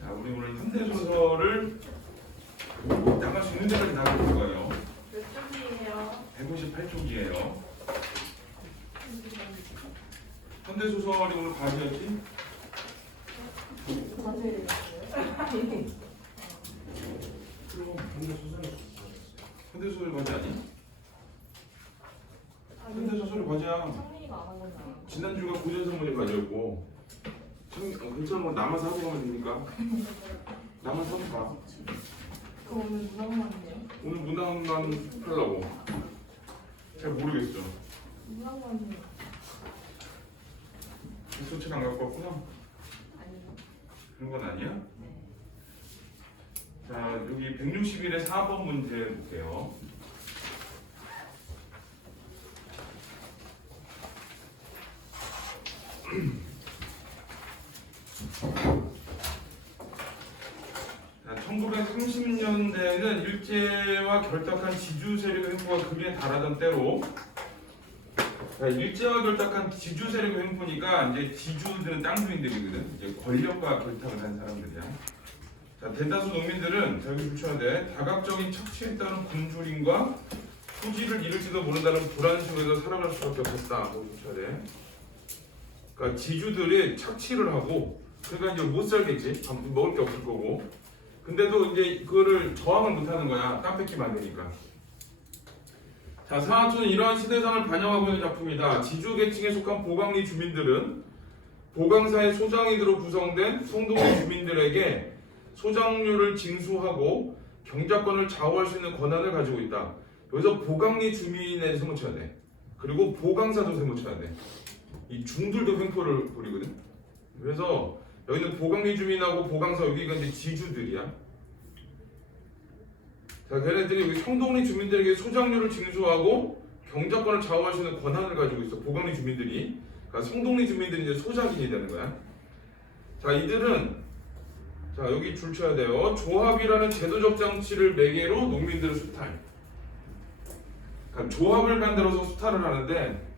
자, 우리 오늘 현대소설을 나갈 수 있는 데까지 나갈 거예요. 몇 쪽이에요? 158쪽이에요. 현대소설이 오늘 과제였지? 과제를 그럼 현대소설 과제 아니야? 현대소설이 과제야. 성민이가 안 한 건지 알아. 지난주가 고전선문이 과제였고 괜찮아, 뭐 남아서 하고 가면 되니까. 남아서 하고 가. 그럼 오늘 문학만이에요? 오늘 문학만 하려고. 잘 모르겠어. 문학만이에요. 소책 안 갖고 왔구나. 아니요. 그런 건 아니야? 네. 자, 여기 161의 4번 문제 볼게요. 자, 1930년대는 일제와 결탁한 지주 세력 횡포가 극에 달하던 때로, 자, 일제와 결탁한 지주 세력 횡포니까 이제 지주들은 땅 주인들이거든. 이제 권력과 결탁을 한 사람들이야. 자, 대다수 농민들은 여기 붙여야 돼. 다각적인 척취에 따른 굶주림과 토지를 잃을지도 모른다는 불안 속에서 살아갈 수밖에 없었다. 뭐 붙여야 돼. 그러니까 지주들이 착취를 하고, 그러니까 이제 못 살겠지. 아무튼 먹을 게 없을 거고. 근데도 이제 그거를 저항을 못 하는 거야. 땅 뺏기면 안 되니까. 자, 사하초는 이러한 시대상을 반영하고 있는 작품이다. 지주 계층에 속한 보강리 주민들은 보강사의 소장인으로 구성된 성동리 주민들에게 소장료를 징수하고 경작권을 좌우할 수 있는 권한을 가지고 있다. 여기서 보강리 주민에 세모 쳐야 돼. 그리고 보강사도 세모 쳐야 돼. 이 중들도 횡포를 부리거든. 그래서 여기는 보강리 주민하고 보강사, 여기가 이제 지주들이야. 자, 걔네들이 여기 성동리 주민들에게 소장료를 징수하고 경작권을 좌우할 수 있는 권한을 가지고 있어. 보강리 주민들이. 그러니까 성동리 주민들이 이제 소작인이 되는 거야. 자, 이들은, 자, 여기 줄 쳐야 돼요. 조합이라는 제도적 장치를 매개로 농민들을 수탈. 그러니까 조합을 만들어서 수탈을 하는데,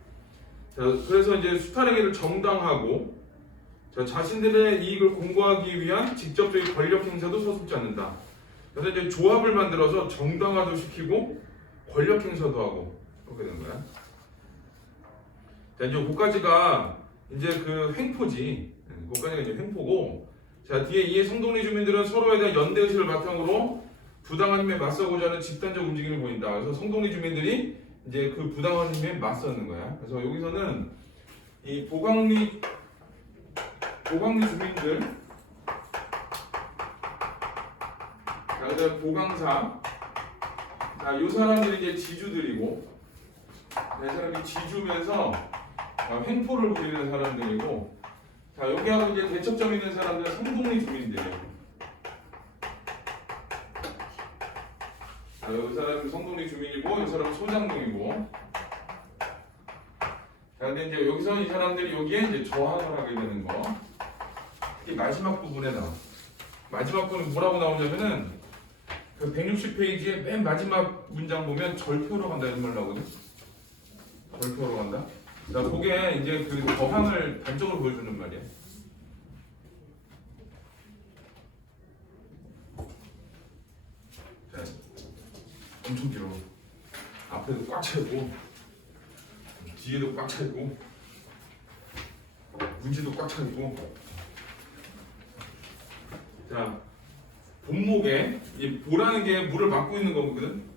자, 그래서 이제 수탈행위를 정당하고, 자, 자신들의 이익을 공고하기 위한 직접적인 권력 행사도 서슴지 않는다. 그래서 이제 조합을 만들어서 정당화도 시키고 권력 행사도 하고 그렇게 되는 거야. 자, 이제 그까지가 이제 그 횡포지. 그까지가 이제 횡포고. 자, 뒤에 이에 성동리 주민들은 서로에 대한 연대의식을 바탕으로 부당한 힘에 맞서고자 하는 집단적 움직임을 보인다. 그래서 성동리 주민들이 이제 그 부당한 힘에 맞서는 거야. 그래서 여기서는 이 보강리 주민들, 자, 그다음 보강사, 자, 이 사람들이 이제 지주들이고, 이 사람이 지주면서 횡포를 부리는 사람들이고, 자, 여기하고 이제 대척점 있는 사람들은 성동리 주민들이에요. 자, 이 사람은 성동리 주민이고, 이 사람은 소장동이고. 자, 근데 이제 여기서 이 사람들이 여기에 이제 저항을 하게 되는 거. 특히 마지막 부분에 나와. 마지막 부분은 뭐라고 나오냐면은 그 160페이지의 맨 마지막 문장 보면 절표로 간다 이런 말 나오거든. 절표로 간다. 자, 그게 이제 그 저항을 단적으로 보여주는 말이야. 자, 엄청 길어. 앞에도 꽉 차있고 뒤에도 꽉 차있고 문지도 꽉 차있고. 자, 본목에 이 보라는 게 물을 막고 있는 거거든.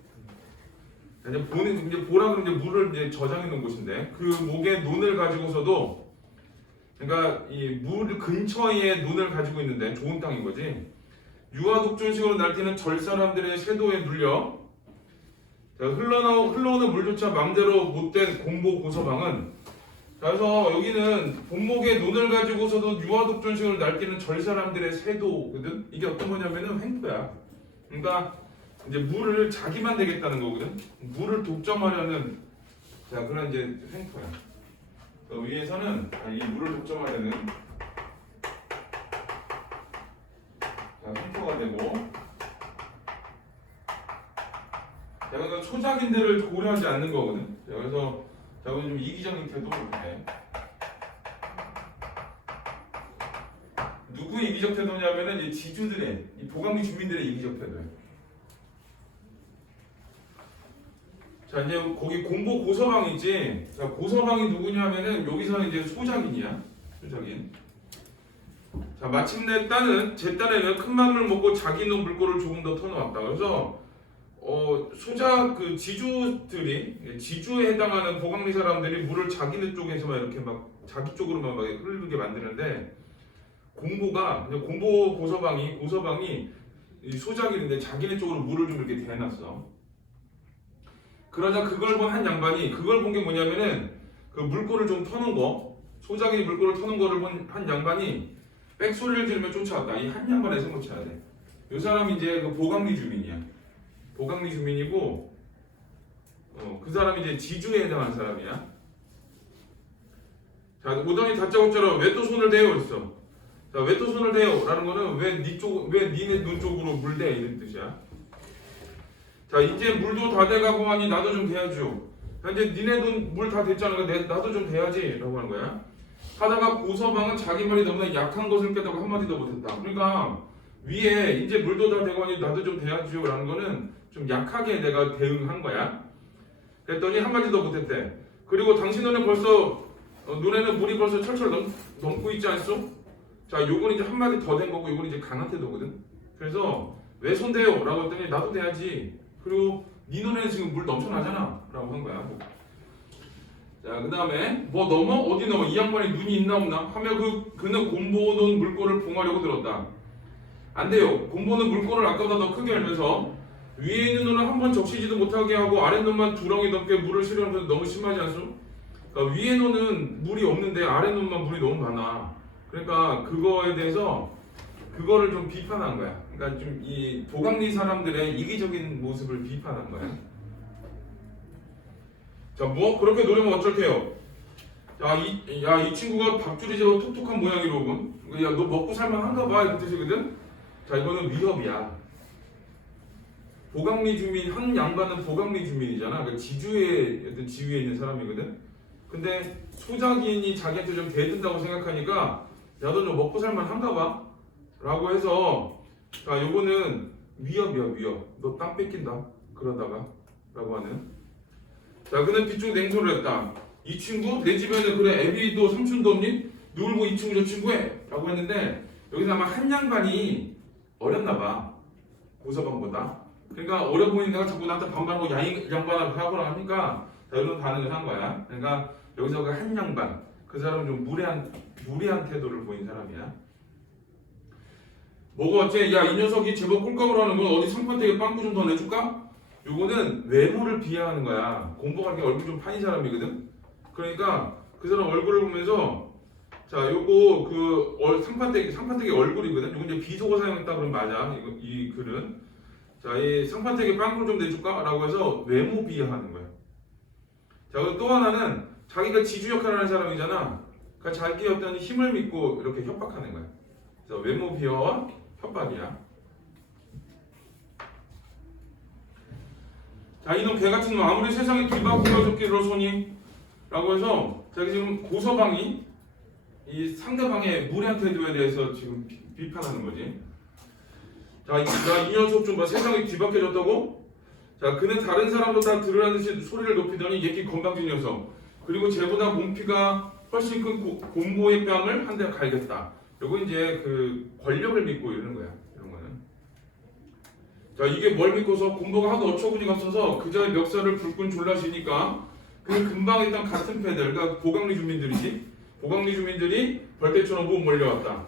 이제 보라 그러면 이제 물을 이제 저장해 놓은 곳인데 그 목에 논을 가지고서도, 그러니까 이 물 근처에 논을 가지고 있는데 좋은 땅인 거지. 유아독존식으로 날뛰는 절사람들의 쇄도에 눌려, 자, 흘러오는 물조차 맘대로 못된 공보 고서방은, 자, 그래서 여기는 본목에 논을 가지고서도 유아독존식으로 날뛰는 절사람들의 쇄도거든. 이게 어떤 거냐면은 횡포야. 그러니까 이제 물을 자기만 되겠다는 거거든. 물을 독점하려는, 자, 그런 이제 횡포야. 위에서는 이 물을 독점하려는, 자, 횡포가 되고, 자, 그래서 소작인들을 고려하지 않는 거거든. 자, 그래서 자, 오늘 좀 이기적인 태도 볼게. 누구의 이기적 태도냐면은 이제 지주들의, 이 보강리 주민들의 이기적 태도예요. 자, 이제 거기 공보 고서방 있지. 자, 고서방이 누구냐면은 여기서는 이제 소작인이야. 소작인. 자, 마침내 딸은 제 딸에는 큰 맘을 먹고 자기 놈 물꼬를 조금 더 터놓았다. 그래서 소작 그 지주들이 지주에 해당하는 보강리 사람들이 물을 자기네 쪽에서만 이렇게 막 자기 쪽으로만 막 흐르게 만드는데 공보 고서방이 이 소작인인데 자기네 쪽으로 물을 좀 이렇게 대놨어. 그러자 그걸 본 한 양반이 그걸 본 게 뭐냐면은 그 물꼬를 좀 터는 거 소작인이 물꼬를 터는 거를 본 한 양반이 빽소리를 지르며 쫓아왔다. 이 한 양반의 생각 쳐야 돼. 이 사람이 이제 그 보강리 주민이야. 보강리 주민이고 그 사람이 이제 지주에 해당하는 사람이야. 자, 오더니 다짜고짜로 왜 또 손을 대요? 했어. 자, 왜 또 손을 대요? 라는 거는 왜 니네 눈 쪽으로 물 대? 이런 뜻이야. 자, 이제 물도 다 돼가고 하니 나도 좀 대야죠. 자, 이제 니네 눈 물 다 됐잖아. 나도 좀 대야지. 라고 하는 거야. 하다가 고서방은 자기 말이 너무나 약한 것을 깨닫고 한마디도 못했다. 그러니까 위에 이제 물도 다 되고 하니 나도 좀 대야죠. 라는 거는 좀 약하게 내가 대응한 거야. 그랬더니 한마디도 못했대. 그리고 당신 눈에는 물이 벌써 철철 넘고 있지 않소? 자, 요건 이제 한마디 더 된 거고, 요건 이제 강한 태도거든. 그래서 왜 손대요? 라고 했더니 나도 대야지. 그리고 네 눈에는 지금 물 넘쳐나잖아. 라고 한 거야. 자, 그 다음에 뭐 넘어? 어디 넘어? 이 양반이 눈이 있나 없나? 하며 그는 곰보는 물꼬를 봉하려고 들었다. 안 돼요. 곰보는 물꼬를 아까보다 더 크게 열면서 위에 있는 눈을 한 번 적시지도 못하게 하고 아래 눈만 두렁이 넘게 물을 실으면서 너무 심하지 않소? 그러니까 위에 눈은 물이 없는데 아래 눈만 물이 너무 많아. 그러니까 그거에 대해서 그거를 좀 비판한 거야. 그러니까 좀 이 보강리 사람들의 이기적인 모습을 비판한 거야. 자, 뭐 그렇게 노려면 어쩔게요? 이 친구가 밥줄이 제법 톡톡한 모양이로군. 야, 너 먹고 살만 한가 봐. 이런 뜻이거든. 자, 이거는 위협이야. 보강리 주민, 한 양반은 보강리 주민이잖아. 그러니까 지주의 어떤 지위에 있는 사람이거든. 근데 소작인이 자기한테 좀 대든다고 생각하니까 야, 너 좀 먹고 살만 한가 봐. 라고 해서 자, 요거는 위협이야, 위협. 너 땅 뺏긴다. 그러다가 라고 하는. 자, 그는 빗중 냉소를 했다. 이 친구 내 집에는 그래 애비도 삼촌도 없니? 누굴 보고 이 친구 저 친구 해? 라고 했는데 여기서 아마 한 양반이 어렸나 봐. 고서방보다. 그러니까 어려 보이니까 자꾸 나한테 반발하고 야, 이 양반아 하고라 하니까 자, 이런 반응을 한 거야. 그러니까 여기서 그 한 양반 그 사람은 좀 무례한 태도를 보인 사람이야. 뭐가 어째? 야, 이 녀석이 제법 꿀꺽을 하는 건 어디 상판되게 빵꾸 좀 더 내줄까? 요거는 외모를 비하하는 거야. 공부가 이렇게 얼굴 좀 파인 사람이거든. 그러니까 그 사람 얼굴을 보면서 자, 요거 그 상판되게 얼굴이거든. 요거 이제 비속어 사용했다 그러면 맞아. 이 글은 자, 이 상판되게 빵꾸를 좀 내줄까? 라고 해서 외모 비하하는 거야. 자, 그리고 또 하나는 자기가 지주 역할을 하는 사람이잖아. 그러니까 자기 어떤 힘을 믿고 이렇게 협박하는 거야. 그래서 외모 비하와 협박이야. 자, 이놈 개같은 놈 아무리 세상에 뒤바꾸어 줬기로소니 라고 해서 자기 지금 고서방이 이 상대방의 무례한 태도에 대해서 지금 비판하는 거지. 자, 이 녀석 좀 봐. 세상에 뒤바뀌어졌다고? 자, 그는 다른 사람도 다 들으라는 듯이 소리를 높이더니 얘기 건방진 녀석. 그리고 쟤보다 몸피가 훨씬 큰 곰보의 뺨을 한 대 갈겼다. 요거 이제 그 권력을 믿고 이러는 거야. 이런 거는. 자, 이게 뭘 믿고서 곰보가 하도 어처구니가 없어서 그자의 멱살을 불끈 졸라시니까 그 근방에 있던 같은 패들, 그러니까 보강리 주민들이지. 보강리 주민들이 벌떼처럼 못 몰려왔다.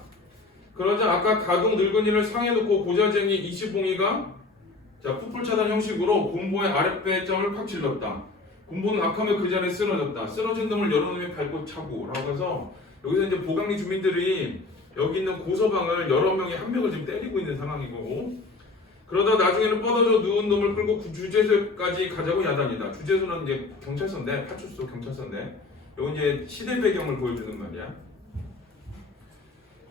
그러자 아까 가동 늙은이를 상에 놓고 고자쟁이 이치봉이가 자, 풋불 차단 형식으로 곰보의 아랫배짱을 콱 찔렀다. 곰보는 악하며 그 자리에 쓰러졌다. 쓰러진 놈을 여러 놈이 밟고 차고 라고 해서 여기서 이제 보강리 주민들이 여기 있는 고서방을 여러 명이 한 명을 지금 때리고 있는 상황이고 그러다 나중에는 뻗어져 누운 놈을 끌고 주재소까지 가자고 야단이다. 주재소는 이제 경찰서인데 파출소 경찰서인데 이건 이제 시대 배경을 보여주는 말이야.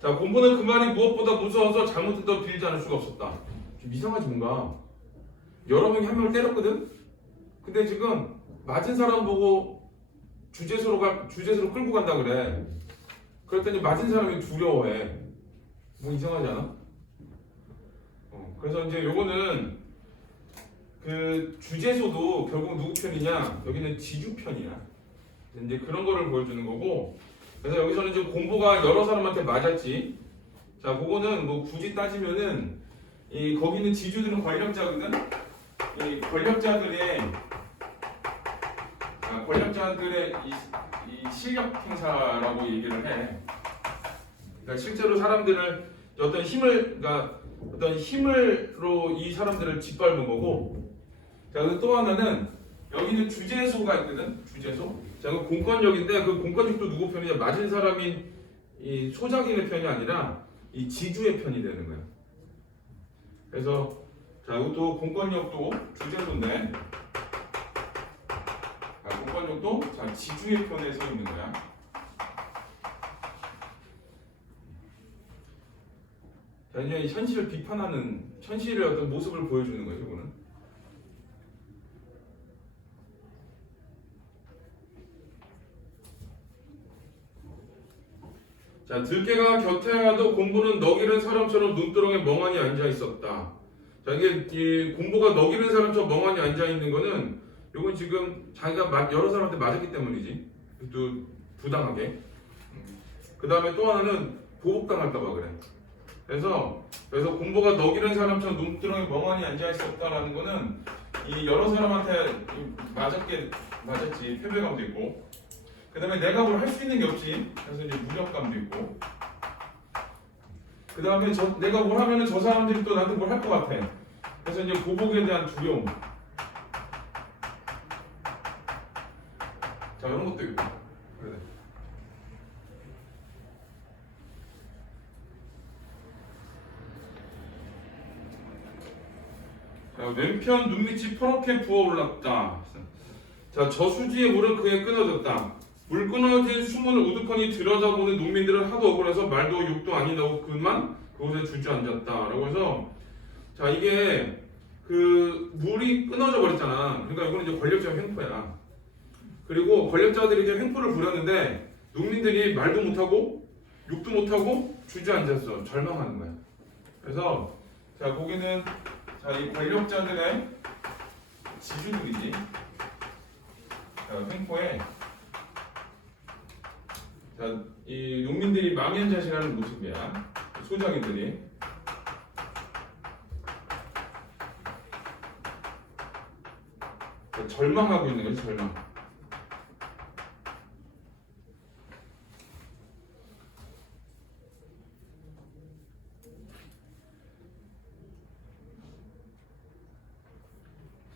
자, 곰보는 그 말이 무엇보다 무서워서 잘못했다고 빌지 않을 수가 없었다. 좀 이상하지 뭔가. 여러 명이 한 명을 때렸거든? 근데 지금 맞은 사람 보고 주제소로 끌고 간다 그래. 그랬더니 맞은 사람이 두려워해. 뭐 이상하지 않아? 그래서 이제 요거는 그 주제소도 결국 누구 편이냐? 여기는 지주 편이야. 이제 그런 거를 보여주는 거고. 그래서 여기서는 지금 공보가 여러 사람한테 맞았지. 자, 그거는 뭐 굳이 따지면은 거기 있는 지주들은 권력자거든. 이 권력자들의 이 실력 행사라고 얘기를 해. 그러니까 실제로 사람들을 어떤 힘으로 이 사람들을 짓밟은 거고. 자, 그리고 또 하나는 여기는 주제소가 있거든. 주제소. 자, 그 공권력인데 그 공권력도 누구 편이냐? 맞은 사람인 이 소작인의 편이 아니라 이 지주의 편이 되는 거야. 그래서 자, 이것도 공권력도 주제소인데, 공권력도 자, 지주의 편에 서 있는 거야. 자, 이제 현실을 비판하는, 현실의 어떤 모습을 보여주는 거예요, 이거는. 자, 들깨가 곁에 와도 공부는 너기른 사람처럼 눈두렁에 멍하니 앉아 있었다. 자, 이게 이 공부가 너기른 사람처럼 멍하니 앉아 있는 거는 요건 지금 자기가 여러 사람한테 맞았기 때문이지. 또 부당하게. 그 다음에 또 하나는 보복당할까봐 그래. 그래서 공부가 너기른 사람처럼 눈두렁에 멍하니 앉아 있었다라는 거는 이 여러 사람한테 맞았지. 패배감도 있고. 그 다음에 내가 뭘 할 수 있는 게 없지. 그래서 이제 무력감도 있고. 그 다음에 내가 뭘 하면은 저 사람들이 또 나한테 뭘 할 것 같아. 그래서 이제 보복에 대한 두려움. 자, 이런 것도 있고. 그래. 자, 왼편 눈밑이 퍼렇게 부어올랐다. 자, 저수지의 물은 그에 끊어졌다. 물 끊어진 수문을 우두커니 들여다보는 농민들은 하도 억울해서 말도 욕도 아니라고 그만 그곳에 주저앉았다. 라고 해서 자, 이게 그 물이 끊어져 버렸잖아. 그러니까 이거는 이제 권력자 횡포야. 그리고 권력자들이 이제 횡포를 부렸는데 농민들이 말도 못하고 욕도 못하고 주저앉았어. 절망하는 거야. 그래서 자, 거기는 자, 이 권력자들의 지주들이지. 자, 횡포에 자, 이 농민들이 망연자실하는 모습이야. 소작인들이. 자, 절망하고 있는 거지, 절망.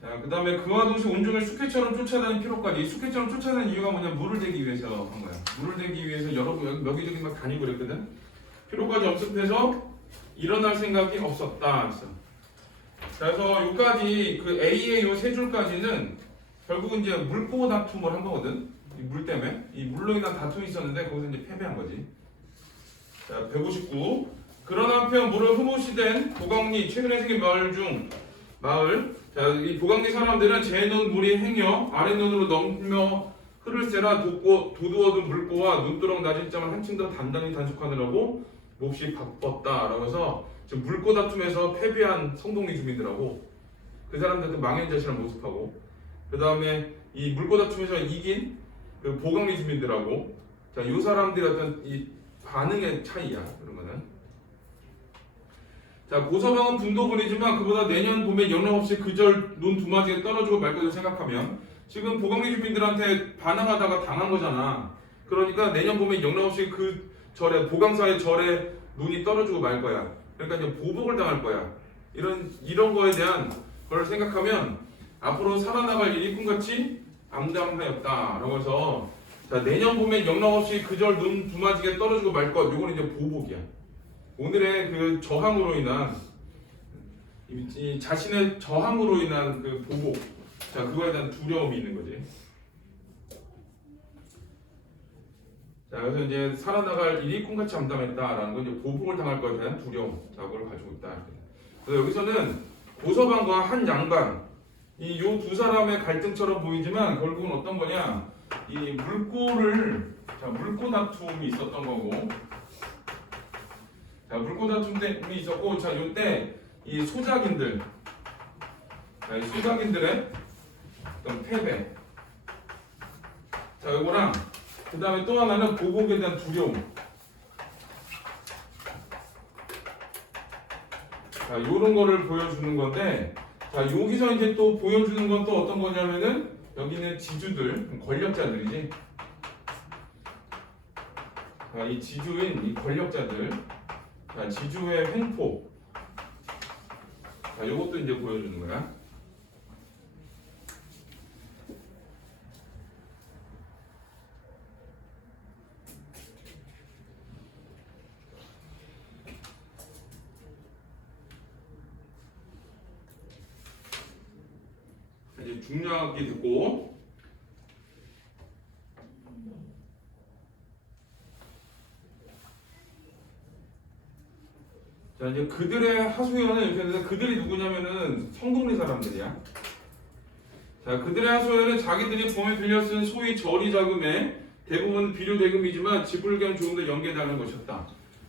자, 그 다음에 그와 동시에 온종일 숙회처럼 쫓아다니는 필요까지. 이 숙회처럼 쫓아다니는 이유가 뭐냐? 물을 대기 위해서 한 거야. 물을 대기 위해서 여기저기 막 다니고 그랬거든. 필요까지 엄습해서 일어날 생각이 없었다. 자, 그래서 여기까지 그 A의 요 세 줄까지는 결국은 이제 물보 다툼을 한 거거든. 이 물 때문에. 이 물로 인한 다툼이 있었는데 거기서 이제 패배한 거지. 자, 159. 그러나 한편 물을 흐뭇이된 보강리 최근에 생긴 마을. 자, 이 보강리 사람들은 제 눈 물이 행여 아랫눈으로 넘며 흐를세라 도두어둔 물보와 눈두렁 낮은 점을 한층 더 단단히 단속하느라고 몹시 바빴다. 라고 해서 지금 물고 다툼에서 패배한 성동리 주민들하고 그 사람들도 망연자실한 모습하고 그 다음에 이 물고 다툼에서 이긴 그 보강리 주민들하고 자, 이 사람들의 어떤 이 반응의 차이야. 그런 거는. 자, 고서방은 분도군이지만 그보다 내년 봄에 영락없이 그절 눈 두마지게 떨어지고 말 것을 생각하면 지금 보강리 주민들한테 반항하다가 당한 거잖아. 그러니까 내년 봄에 영락없이 그 절에 보강사의 절에 눈이 떨어지고 말 거야. 그러니까 이제 보복을 당할 거야. 이런 거에 대한 걸 생각하면 앞으로 살아나갈 일꾼같이 암담하였다라고 해서 자, 내년 봄에 영락없이 그절 눈 두마지게 떨어지고 말 것. 요거는 이제 보복이야. 오늘의 그 저항으로 인한 이 자신의 저항으로 인한 그 보복, 자, 그거에 대한 두려움이 있는 거지. 자, 그래서 이제 살아나갈 일꾼같이 암담했다라는 건 이제 보복을 당할 것에 대한 두려움, 자, 그걸 가지고 있다. 그래서 여기서는 고서방과 한 양반, 이 요 두 사람의 갈등처럼 보이지만 결국은 어떤 거냐? 이 물고 다툼이 있었던 거고, 자 물고 다툼이 있었고, 자 요때 이 소작인들, 자, 이 소작인들의 어떤 패배, 자 요거랑 그 다음에 또 하나는 보복에 대한 두려움. 자 요런 거를 보여주는 건데, 자 여기서 이제 또 보여주는 건 또 어떤 거냐면은 여기는 지주들, 권력자들이지. 자, 이 지주인 이 권력자들, 자 지주의 횡포, 자 요것도 이제 보여주는 거야. 이제 중력이 됐고, 자 이제 그들의 하소연은 이렇게 되는데, 그들이 누구냐면은 성동리 사람들이야. 자 그들의 하소연은 자기들이 범에 빌려 쓴 소위 저리 자금에 대부분 비료 대금이지만 지불기한 조금 더 연계해달라는 것이었다.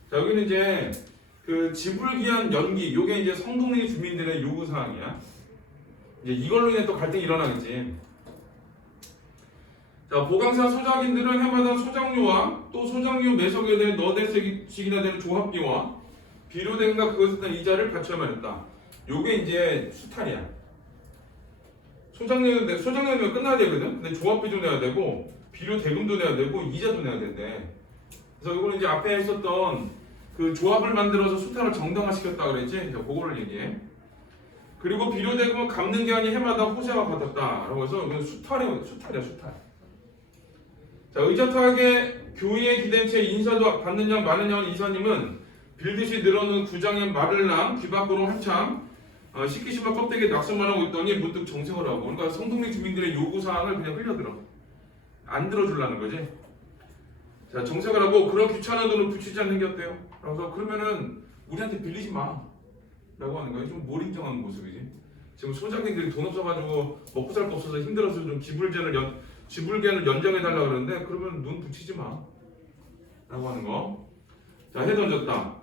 자 여기는 이제 그 지불기한 연기, 요게 이제 성동리 주민들의 요구 사항이야. 이제 이걸로 인해 또 갈등이 일어나겠지. 자, 보강사 소작인들은 해마다 소작료와 또 소작료 매석에 대해 너댓씩이나 되는 조합비와 비료 대금과 그것에 대한 이자를 바쳐야만 했다. 요게 이제 수탈이야. 소작료는 끝나야 되거든. 근데 조합비도 내야 되고 비료 대금도 내야 되고 이자도 내야 된대. 그래서 이거는 이제 앞에 있었던 그 조합을 만들어서 수탈을 정당화시켰다 그랬지. 그거를 얘기해. 그리고 비료 대금은 갚는 기한이 해마다 호세와 같았다라고 해서 이건 수탈이야, 수탈. 자, 의젓하게 교의에 기댄 채 인사도 받느냐 마느냐는 이사님은 빌듯이 늘어놓은 구장의 말을랑 귀 밖으로 한참 식기심과 껍데기에 낙서만 하고 있더니 문득 정색을 하고, 그러니까 성동리 주민들의 요구사항을 그냥 흘려들어. 안 들어주려는 거지. 자, 정색을 하고 그런 귀찮은 돈을 붙이지 않는 게 어때요? 그래서 그러면은 우리한테 빌리지 마 라고 하는 거예요. 좀 몰인정한 모습이지. 지금 소작인들이 돈 없어가지고 먹고 살 거 없어서 힘들어서 좀 지불기한을 연장해달라 그러는데, 그러면 눈 붙이지 마 라고 하는 거. 자, 해 던졌다.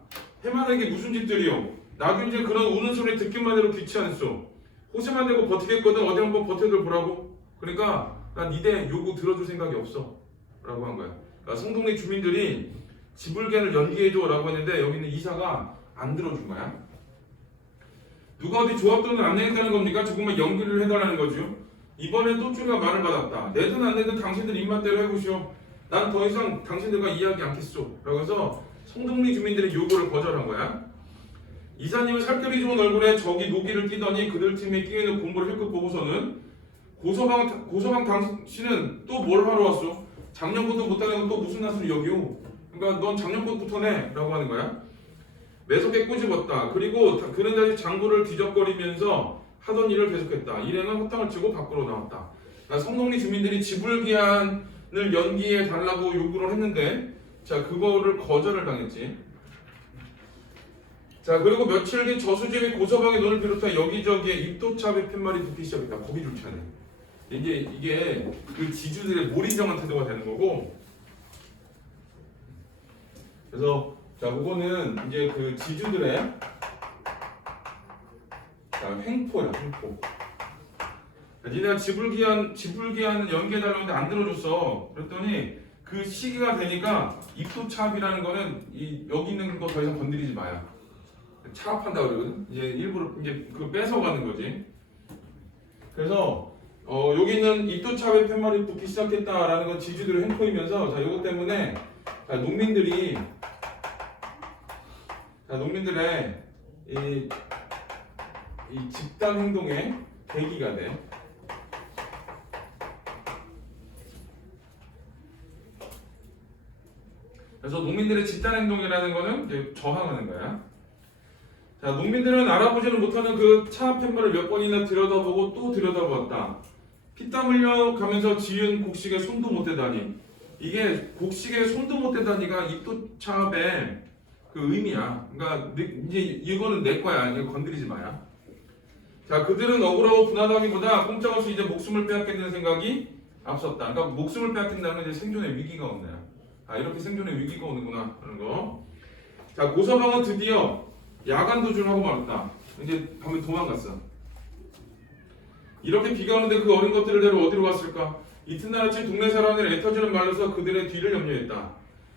해마다 이게 무슨 짓들이요? 나도 이제 그런 우는 소리 듣기만 해도 귀찮았어. 호세만 내고 버티겠거든. 어디 한번 버텨들 보라고. 그러니까 난 니네 요구 들어줄 생각이 없어 라고 한 거야. 그러니까 성동네 주민들이 지불기한을 연기해줘 라고 했는데 여기는 이사가 안 들어준 거야. 누가 어디 조합 돈을 안 내겠다는 겁니까? 조금만 연기를 해달라는 거죠. 이번엔 또 쪼리가 말을 받았다. 내든 안 내든 당신들 입맛대로 해보시오. 난 더 이상 당신들과 이야기 않겠소. 라고 해서 성동리 주민들의 요구를 거절한 거야. 이사님은 살결이 좋은 얼굴에 저기 노기를 띠더니 그들 팀에 끼어있는 공부를 힐끗 보고서는 고서방 당신은 또 뭘 하러 왔소? 작년 것도 못하는 건 또 무슨 낯을 여기오? 그러니까 넌 작년 것부터 내 라고 하는 거야. 매석에 꼬집었다. 그리고 그는 다시 장구를 뒤적거리면서 하던 일을 계속했다. 일행은 허탕을 치고 밖으로 나왔다. 그러니까 성동리 주민들이 지불기한을 연기해 달라고 요구를 했는데, 자 그거를 거절을 당했지. 자 그리고 며칠 뒤 저수지 고서방의 눈을 비롯해 여기저기에 입도차비 팻말이 붙기 시작했다. 거기 좋지 않아요. 이게 그 지주들의 몰인정한 태도가 되는 거고. 그래서 자 그거는 이제 그 지주들의 횡포야, 횡포. 니네가 지불기한 연계해달라고 했는데 안 들어줬어. 그랬더니 그 시기가 되니까 입도차압이라는 거는 여기 있는 거 더 이상 건드리지 마야. 차압한다 그러거든. 이제 일부러 이제 그 뺏어가는 거지. 그래서 여기 있는 입도차압의 팻말이 붙기 시작했다라는 건 지주들의 횡포이면서, 자 이것 때문에 자, 농민들의 이 집단 행동의 계기가 돼. 그래서 농민들의 집단 행동이라는 거는 이제 저항하는 거야. 자, 농민들은 알아보지는 못하는 그 차압 팻말을 몇 번이나 들여다보고 또 들여다보았다. 피땀 흘려 가면서 지은 곡식에 손도 못 대다니. 이게 곡식에 손도 못 대다니가 입도차압의 그 의미야. 그러니까 이제 이거는 내 거야. 이거 건드리지 마야. 자, 그들은 억울하고 분하다기보다 꼼짝없이 이제 목숨을 빼앗겠다는 생각이 앞섰다. 그러니까 목숨을 빼앗긴다는 건 이제 생존의 위기가 온다. 아, 이렇게 생존의 위기가 오는구나 하는 거. 자, 고서방은 드디어 야간 도주를 하고 말았다. 이제 방금 도망갔어. 이렇게 비가 오는데 그 어린 것들을 데려 어디로 갔을까? 이튿날 아침 동네 사람들이 애터지는 말로서 그들의 뒤를 염려했다.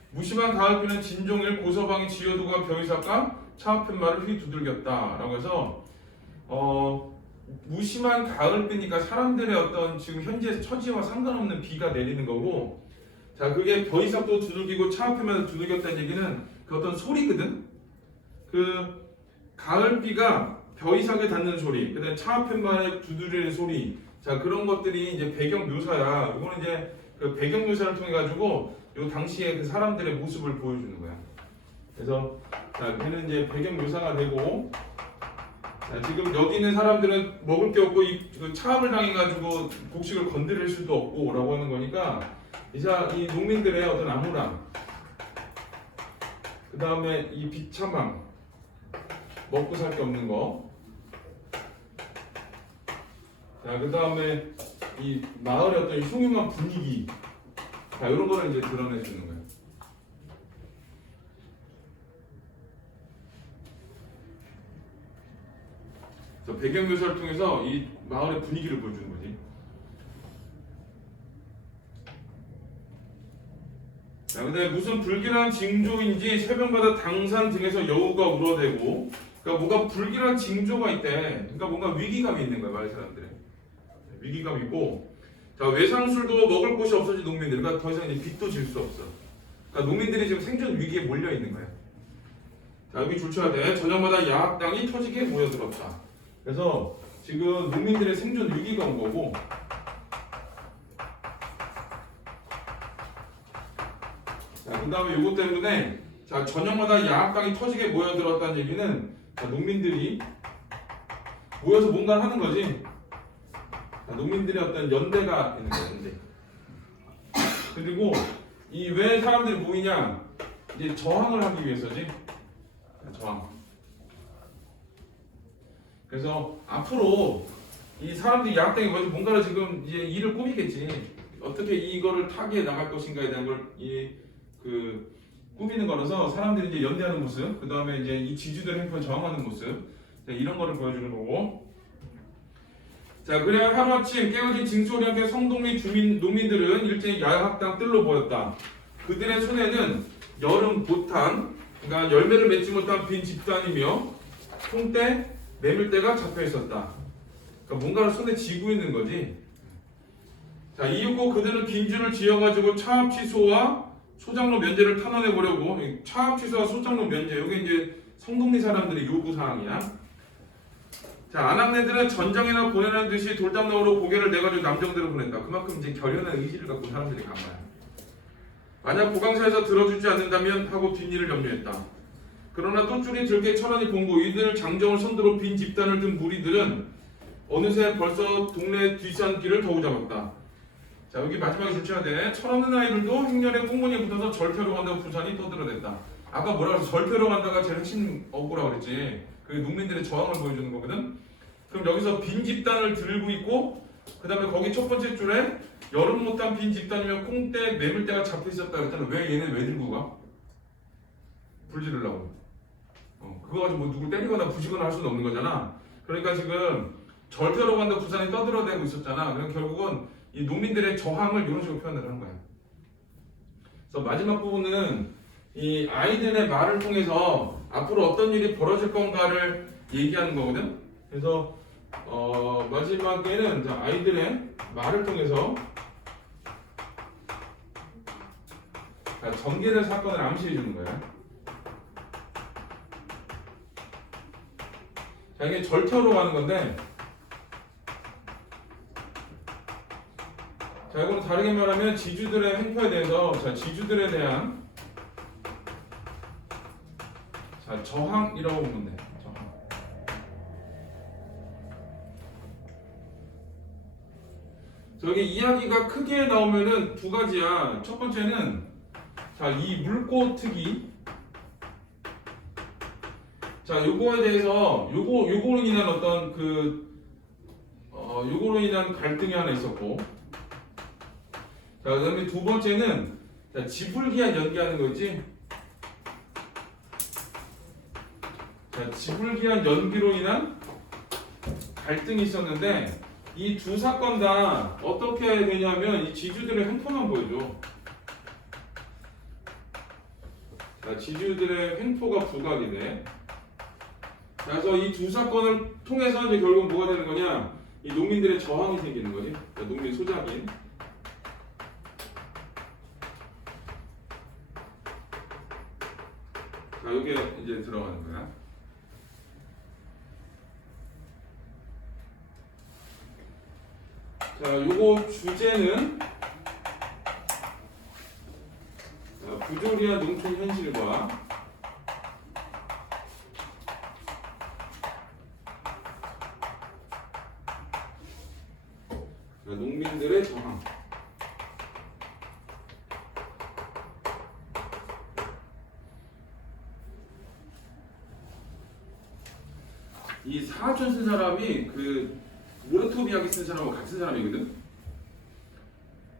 무심한 가을비는 진종일 고서방이 지어두고 간 벼이삭과 차 앞에 말을 휘두들겼다. 라고 해서 무심한 가을비니까 사람들의 어떤 지금 현재 처지와 상관없는 비가 내리는 거고, 자, 그게 벼이삭도 두들기고 차 앞에만 두들겼다는 얘기는 그 어떤 소리거든. 그 가을비가 벼이삭에 닿는 소리, 그다음에 차 앞에만 두드리는 소리, 자, 그런 것들이 이제 배경 묘사야. 이거는 이제 그 배경 묘사를 통해 가지고 요 당시에 그 사람들의 모습을 보여주는 거야. 그래서 자, 걔는 이제 배경 묘사가 되고, 자, 지금 여기 있는 사람들은 먹을 게 없고 그 차압을 당해가지고 곡식을 건드릴 수도 없고라고 하는 거니까 이 농민들의 어떤 암울함, 그 다음에 이 비참함, 먹고 살 게 없는 거, 자, 그 다음에 이 마을의 어떤 흉흉한 분위기, 자, 이런 거를 이제 드러내주는 거예요. 그래서 배경 묘사를 통해서 이 마을의 분위기를 보여주는 거지. 자, 근데 무슨 불길한 징조인지 새벽마다 당산 등에서 여우가 울어대고, 그러니까 뭔가 불길한 징조가 있대. 그러니까 뭔가 위기감이 있는 거야, 마을 사람들의. 위기감이 있고, 자, 외상술도 먹을 곳이 없어진 농민들, 그러니까 더 이상 이제 빚도 질 수 없어. 그러니까 농민들이 지금 생존 위기에 몰려 있는 거야. 자, 여기 줄쳐야 돼. 저녁마다 야학당이 터지게 모여들었다. 그래서 지금 농민들의 생존 위기가 온 거고, 자, 그 다음에 요것 때문에, 자, 저녁마다 야학당이 터지게 모여들었다는 얘기는, 자, 농민들이 모여서 뭔가 하는 거지. 자, 농민들의 어떤 연대가 있는 거야, 연대. 그리고 이 왜 사람들이 모이냐, 이제 저항을 하기 위해서지. 저항. 그래서 앞으로 이 사람들이 야학당에 모여서 뭔가를 지금 이제 일을 꾸미겠지. 어떻게 이거를 타개해 나갈 것인가에 대한 걸 꾸미는 거라서 사람들이 이제 연대하는 모습, 그 다음에 이제 이 지주들 행포에 저항하는 모습, 자, 이런 거를 보여주는 거고. 자, 그래야 하루아침 깨어진 징소리 함께 성동리 농민들은 일제히 야학당 뜰로 모였다. 그들의 손에는 여름 보탄, 그러니까 열매를 맺지 못한 빈 집단이며 콩대, 메밀대가 잡혀 있었다. 그러니까 뭔가를 손에 쥐고 있는 거지. 자, 이윽고 그들은 빈줄을 지어가지고 차압 취소와 소장로 면제를 탄원해 보려고. 차압 취소와 소장로 면제, 이게 이제 성동리 사람들의 요구 사항이야. 자, 아낙네들은 전장에나 보내는 듯이 돌담로로 고개를 내가지고 남정대로 보냈다. 그만큼 이제 결연한 의지를 갖고 사람들이 간 거야. 만약 보강사에서 들어주지 않는다면 하고 뒷일을 염려했다. 그러나 또 줄이 들게 천원이 본고 이들 장정을 선두로 빈 집단을 든 무리들은 어느새 벌써 동네 뒷산길을 더우 잡았다. 자, 여기 마지막에 줄쳐야 돼. 철없는 아이들도 행렬에 꽁무니에 붙어서 절표로 간다고 부산이 떠들어댔다. 아까 뭐라 그랬어? 절표로 간다가 제일 핵심 어구라고 그랬지. 그게 농민들의 저항을 보여주는 거거든. 그럼 여기서 빈 집단을 들고 있고, 그 다음에 거기 첫 번째 줄에 여름 못한 빈 집단이면 콩대, 메밀대가 잡혀 있었다 그랬잖아. 왜 얘는 왜 들고 가? 불 지르려고. 그거 가지고 뭐 누구 때리거나 부시거나 할 수는 없는 거잖아. 그러니까 지금 절표로 간다 부산이 떠들어대고 있었잖아. 그럼 결국은 이 농민들의 저항을 이런 식으로 표현을 한 거야. 그래서 마지막 부분은 이 아이들의 말을 통해서 앞으로 어떤 일이 벌어질 건가를 얘기하는 거거든. 그래서 마지막에는 아이들의 말을 통해서 전개될 사건을 암시해 주는 거야. 자, 이게 절표로 가는 건데, 자, 이거는 다르게 말하면 지주들의 행포에 대해서, 자, 지주들에 대한 저항이라고 보면 돼. 저항. 저기 이야기가 크게 나오면은 두 가지야. 첫 번째는 자, 이 물고 트기. 자, 요거에 대해서 요거로 인한 어떤 요거로 인한 갈등이 하나 있었고, 자, 그다음에 두 번째는 자, 지불기한 연기하는 거지. 자, 지불기한 연기로 인한 갈등이 있었는데 이 두 사건 다 어떻게 되냐면 이 지주들의 횡포만 보여줘. 자, 지주들의 횡포가 부각이네. 그래서 이 두 사건을 통해서 이제 결국 뭐가 되는 거냐? 이 농민들의 저항이 생기는 거지. 자, 농민 소작인. 자, 여기에 이제 들어가는 거야. 자, 요거 주제는 부조리한 농촌 현실과 농민들의 저항. 이 사하촌 쓴 사람이 그 모레토비 이야기 쓴 사람하고 같은 사람이거든.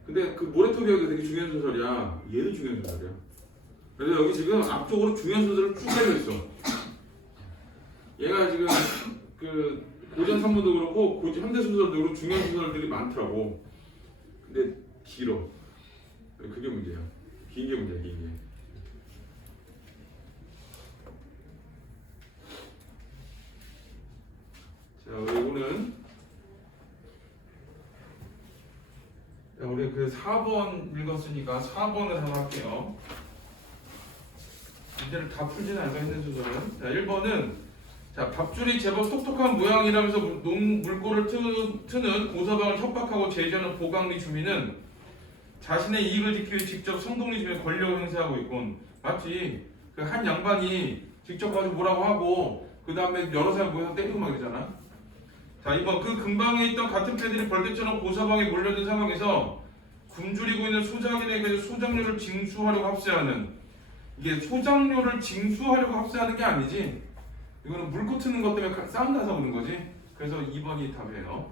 근데 그 모레토비 이야기가 되게 중요한 소설이야. 얘도 중요한 소설이야. 그래서 여기 지금 앞쪽으로 중요한 소설을 쭉 내려있어. 얘가 지금 그 고전 산문도 그렇고 현대 소설도 그렇고 중요한 소설들이 많더라고. 근데 길어. 그게 문제야. 긴 게 문제야, 긴 게. 자, 이거는 우리 그 4번 읽었으니까 4번을 하나 할게요. 문제를 다 풀지는 않아요, 현대 소설은. 자, 1번은 자, 밥줄이 제법 똑똑한 모양이라면서 물꼬를 트는 고서방을 협박하고 제지하는 보강리 주민은 자신의 이익을 지키기 위해 직접 성동리 주민의 권력을 행사하고 있군. 맞지? 그 한 양반이 직접 가서 뭐라고 하고 그 다음에 여러 사람 모여서 때리고 막 이러잖아. 자, 2번 그 근방에 있던 같은 패들이 벌떼처럼 고서방에 몰려든 상황에서 굶주리고 있는 소작인에게 소작료를 징수하려고 합세하는, 이게 소작료를 징수하려고 합세하는 게 아니지. 이거는 물고 트는 것 때문에 싸움 나서 오는 거지. 그래서 2번이 답이에요.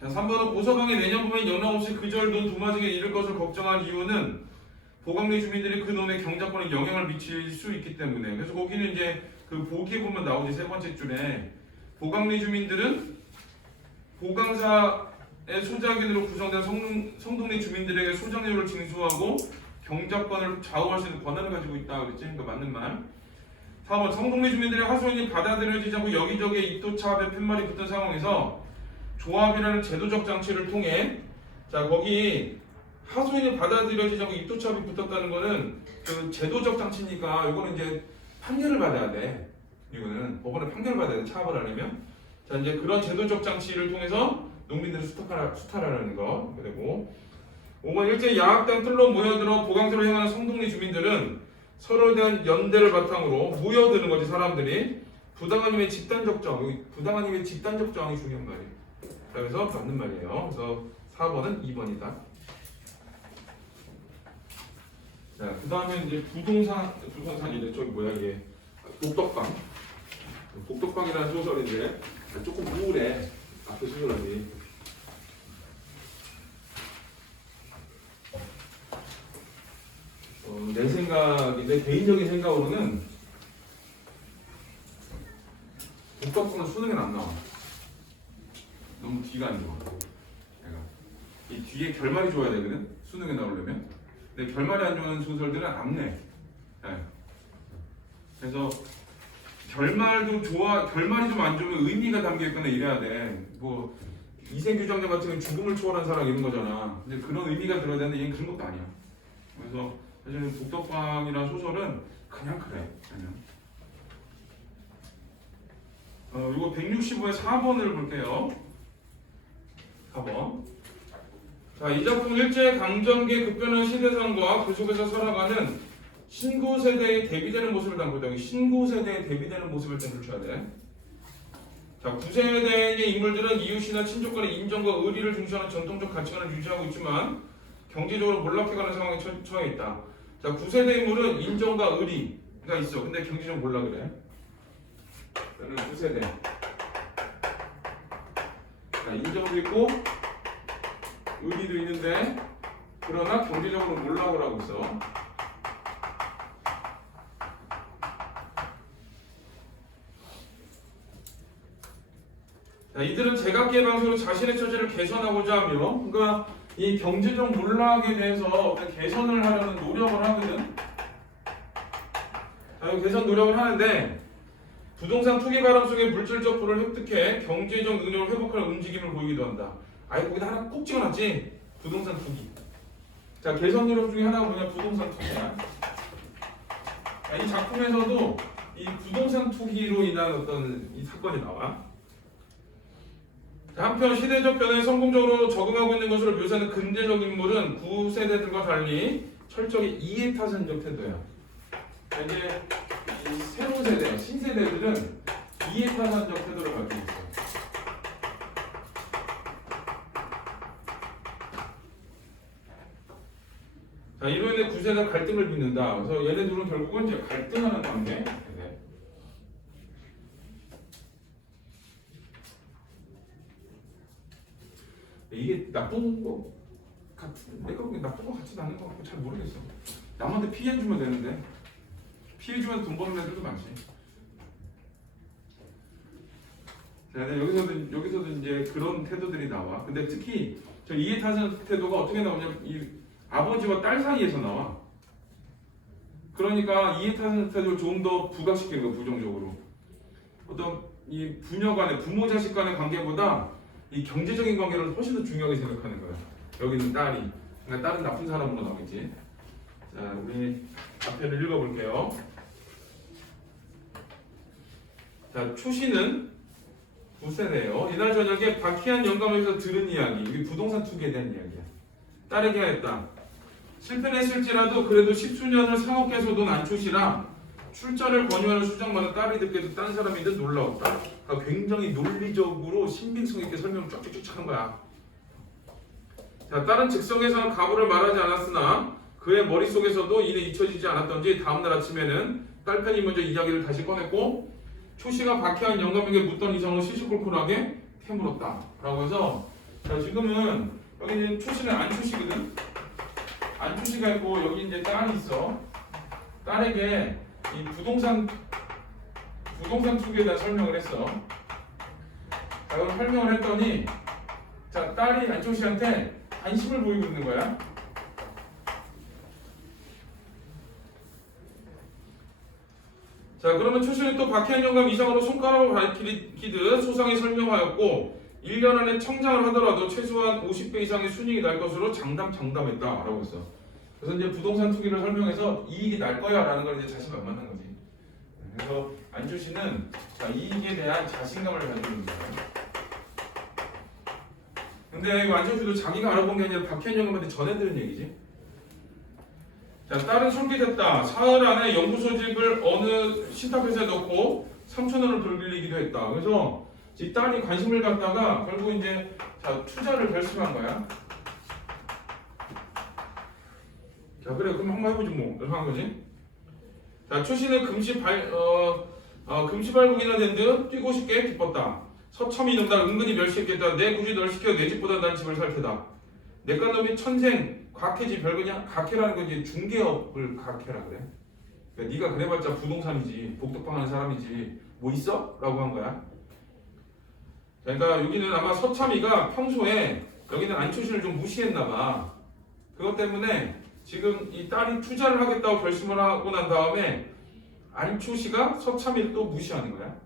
자, 3번은 고서방이 내년 봄에 영락없이 그절 논 두마지게 이를 것을 걱정한 이유는 보강리 주민들이 그 논의 경작권에 영향을 미칠 수 있기 때문에. 그래서 거기는 이제 그 보기에 보면 나오지, 세 번째 줄에 보강리 주민들은 보강사의 소작인으로 구성된 성동리 주민들에게 소작료를 징수하고 경작권을 좌우할 수 있는 권한을 가지고 있다 그랬지? 그러니까 맞는 말. 4번 성동리 주민들의 하소연이 받아들여지지 않고 여기저기에 입도차압의 팻말이 붙은 상황에서 조합이라는 제도적 장치를 통해, 자, 거기 하소연이 받아들여지지 않고 입도차압이 붙었다는 거는 그 제도적 장치니까 이거는 이제 판결을 받아야 돼. 이거는 법원에 판결을 받아야 돼, 차압을 하려면. 자, 이제 그런 제도적 장치를 통해서 농민들을 수탈하라는 거. 그리고 5번 일제 야학당 뜰로 모여들어 보강제로 행하는 성동리 주민들은 서로에 대한 연대를 바탕으로 모여드는 거지, 사람들이. 부당한 힘의 집단적 저항, 부당한 힘의 집단적 저항이 중요한 말이에요. 그래서 맞는 말이에요. 그래서 4번은 2번이다. 자, 그 다음에 이제 부동산이래. 저기 뭐야, 이게. 복덕방. 복덕방이라는 소설인데 조금 우울해. 앞에 소설이. 내 생각인데, 개인적인 생각으로는 복덕방은 수능에 안 나와. 너무 뒤가 안 좋아. 내가 이 뒤에 결말이 좋아야 되거든, 수능에 나오려면. 근데 결말이 안 좋은 소설들은 안 내. 네. 그래서 결말도 좋아, 결말이 좀 안 좋으면 의미가 담겨 있거나 이래야 돼. 뭐 이생규장자 같은 경우는 죽음을 초월한 사랑 이런 거잖아. 근데 그런 의미가 들어야 되는데 얘는 그런 것도 아니야. 그래서 사실은 복덕방이라는 소설은 그냥 그래. 그냥. 이거 165에 4번을 볼게요. 4번. 자, 이 작품 일제 강점기의 급변한 시대상과 그 속에서 살아가는 신구 세대에 대비되는 모습을 담고있다. 신구 세대에 대비되는 모습을 좀 붙여야 돼. 자, 9세대의 인물들은 이웃이나 친족 간의 인정과 의리를 중시하는 전통적 가치관을 유지하고 있지만 경제적으로 몰락해가는 상황에 처해 있다. 자, 9세대 인물은 인정과 의리가 있어. 근데 경제적으로 몰락을 해. 9세대. 자, 인정도 있고 의리도 있는데 그러나 경제적으로 몰락을 하고 있어. 자, 이들은 제각기의 방식으로 자신의 처지를 개선하고자 하며, 그러니까 이 경제적 몰락에 대해서 어떤 개선을 하려는 노력을 하거든. 자, 이 개선 노력을 하는데 부동산 투기 바람 속에 물질적 부를 획득해 경제적 능력을 회복할 움직임을 보이기도 한다. 아예 거기다 하나 꼭 찍어놨지? 부동산 투기. 자, 개선 노력 중에 하나가 뭐냐? 부동산 투기야. 자, 이 작품에서도 이 부동산 투기로 인한 어떤 이 사건이 나와. 한편 시대적 변화에 성공적으로 적응하고 있는 것으로 묘사하는 근대적 인물은 구세대들과 달리 철저히 이해타산적 태도야. 이제 이 새로운 세대, 신세대들은 이해타산적 태도를 가지고 있어. 자, 이로 인해 구세대가 갈등을 빚는다. 그래서 얘네들은 결국은 이제 갈등하는 관계. 이게 나쁜 거 같은, 내가 보기엔 나쁜 거 같지도 않은 거 같고 잘 모르겠어. 남한테 피해주면 되는데 피해주면 돈 버는 애들도 많지. 자, 여기서도 이제 그런 태도들이 나와. 근데 특히 저 이해타산 태도가 어떻게 나오냐면 이 아버지와 딸 사이에서 나와. 그러니까 이해타산 태도를 좀 더 부각시키는 거, 부정적으로. 어떤 이 부녀 간의, 부모 자식 간의 관계보다 이 경제적인 관계를 훨씬 더 중요하게 생각하는 거야. 여기는 딸이. 그러니까 딸은 나쁜 사람으로 나오겠지. 자, 우리 앞에를 읽어볼게요. 자, 초시는 9세대예요. 이날 저녁에 박희한 영감에서 들은 이야기. 이게 부동산 투기에 대한 이야기야. 딸에게 하였다. 실패는 했을지라도 그래도 10수년을 상업계에서 돈 안초시라 출자를 권유하는 수장만은 딸이 듣기에도 딴 사람이든 놀라웠다. 그러니까 굉장히 논리적으로 신빙성 있게 설명을 쫙쫙쫙 한 거야. 자, 딸은 즉석에서는 가부를 말하지 않았으나 그의 머릿속에서도 이내 잊혀지지 않았던지 다음날 아침에는 딸 편이 먼저 이야기를 다시 꺼냈고 초시가 박해한 영감에게 묻던 이상으로 시시콜콜하게 캐물었다 라고 해서, 자, 지금은 여기 초시는 안초시거든. 안초시가 있고 여기 이제 딸이 있어. 딸에게 이 부동산 투기에 대한 설명을 했어. 자, 그럼 설명을 했더니, 자, 딸이 안초시한테 관심을 보이고 있는 거야. 자, 그러면 초시는 또 박해한 영감 이상으로 손가락을 밝히듯 소상히 설명하였고 1년 안에 청장을 하더라도 최소한 50배 이상의 순이익이 날 것으로 장담했다라고 했어. 그래서 이제 부동산 투기를 설명해서 이익이 날 거야 라는 걸 이제 자신만만한 거지. 그래서 안주시는 이익에 대한 자신감을 가지고 있는 거야. 근데 이 안주시도 자기가 알아본 게 아니라 박해한 영감한테 전해들은 얘기지. 자, 딸은 솔깃했다. 사흘 안에 연구소집을 어느 신탁회사에 넣고 3,000원을 돌리기도 했다. 그래서 이 딸이 관심을 갖다가 결국 이제 투자를 결심한 거야. 자, 그래, 그럼 한번 해보지 뭐. 이렇게 한 거지. 자, 초시는 금시발국이나 된 듯 뛰고 싶게 기뻤다. 서첨이 놈다 은근히 멸시했겠다. 내 굳이 널 시켜 내 집보다 난 집을 살 테다. 내과 놈이 천생 각해지 별거냐? 각해라는 건 이제 중개업을 각해라 그래. 그러니까 네가 그래봤자 부동산이지, 복덕방 하는 사람이지 뭐 있어? 라고 한 거야. 그러니까 여기는 아마 서참이가 평소에 여기는 안초신을 좀 무시했나봐. 그것 때문에 지금 이 딸이 투자를 하겠다고 결심을 하고 난 다음에 안초시가 서참이를 또 무시하는 거야.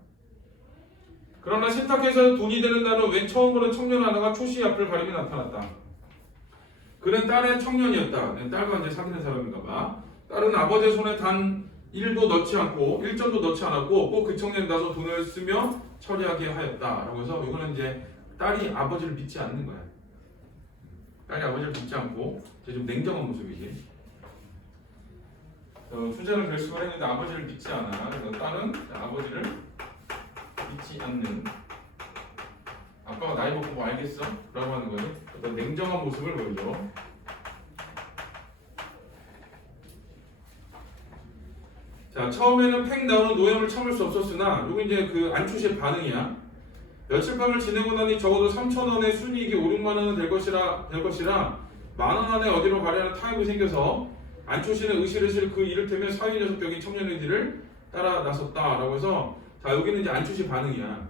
그러나 신탁해서 돈이 되는 날은 웬 처음 보는 청년 하나가 초시 앞을 가리며 나타났다. 그는 딸의 청년이었다. 딸과 이제 사귀는 사람인가 봐. 딸은 아버지의 손에 단 1도 넣지 않고 1전도 넣지 않았고 꼭 그 청년이 나서 돈을 쓰며 처리하게 하였다. 라고 해서 이거는 이제 딸이 아버지를 믿지 않는 거야. 딸이 아버지를 믿지 않고 이제 좀 냉정한 모습이지. 투자를 결심을 했는데 아버지를 믿지 않아. 그래서 딸은 아버지를 믿지 않는, 아빠가 나이 먹고 뭐 알겠어? 라고 하는 거지. 어떤 냉정한 모습을 보여줘. 자, 처음에는 팽 나오는 노염을 참을 수 없었으나 요거 이제 그 안초시의 반응이야. 며칠 밤을 지내고 나니 적어도 3,000원의 순이익이 5, 6만 원은 될 것이라 만 원 안에 어디로 가려는 타협이 생겨서 안초시는 으실으실 그 이를테면 사위 녀석격인 청년의 뒤를 따라 나섰다라고 해서 자 여기는 이제 안초시 반응이야.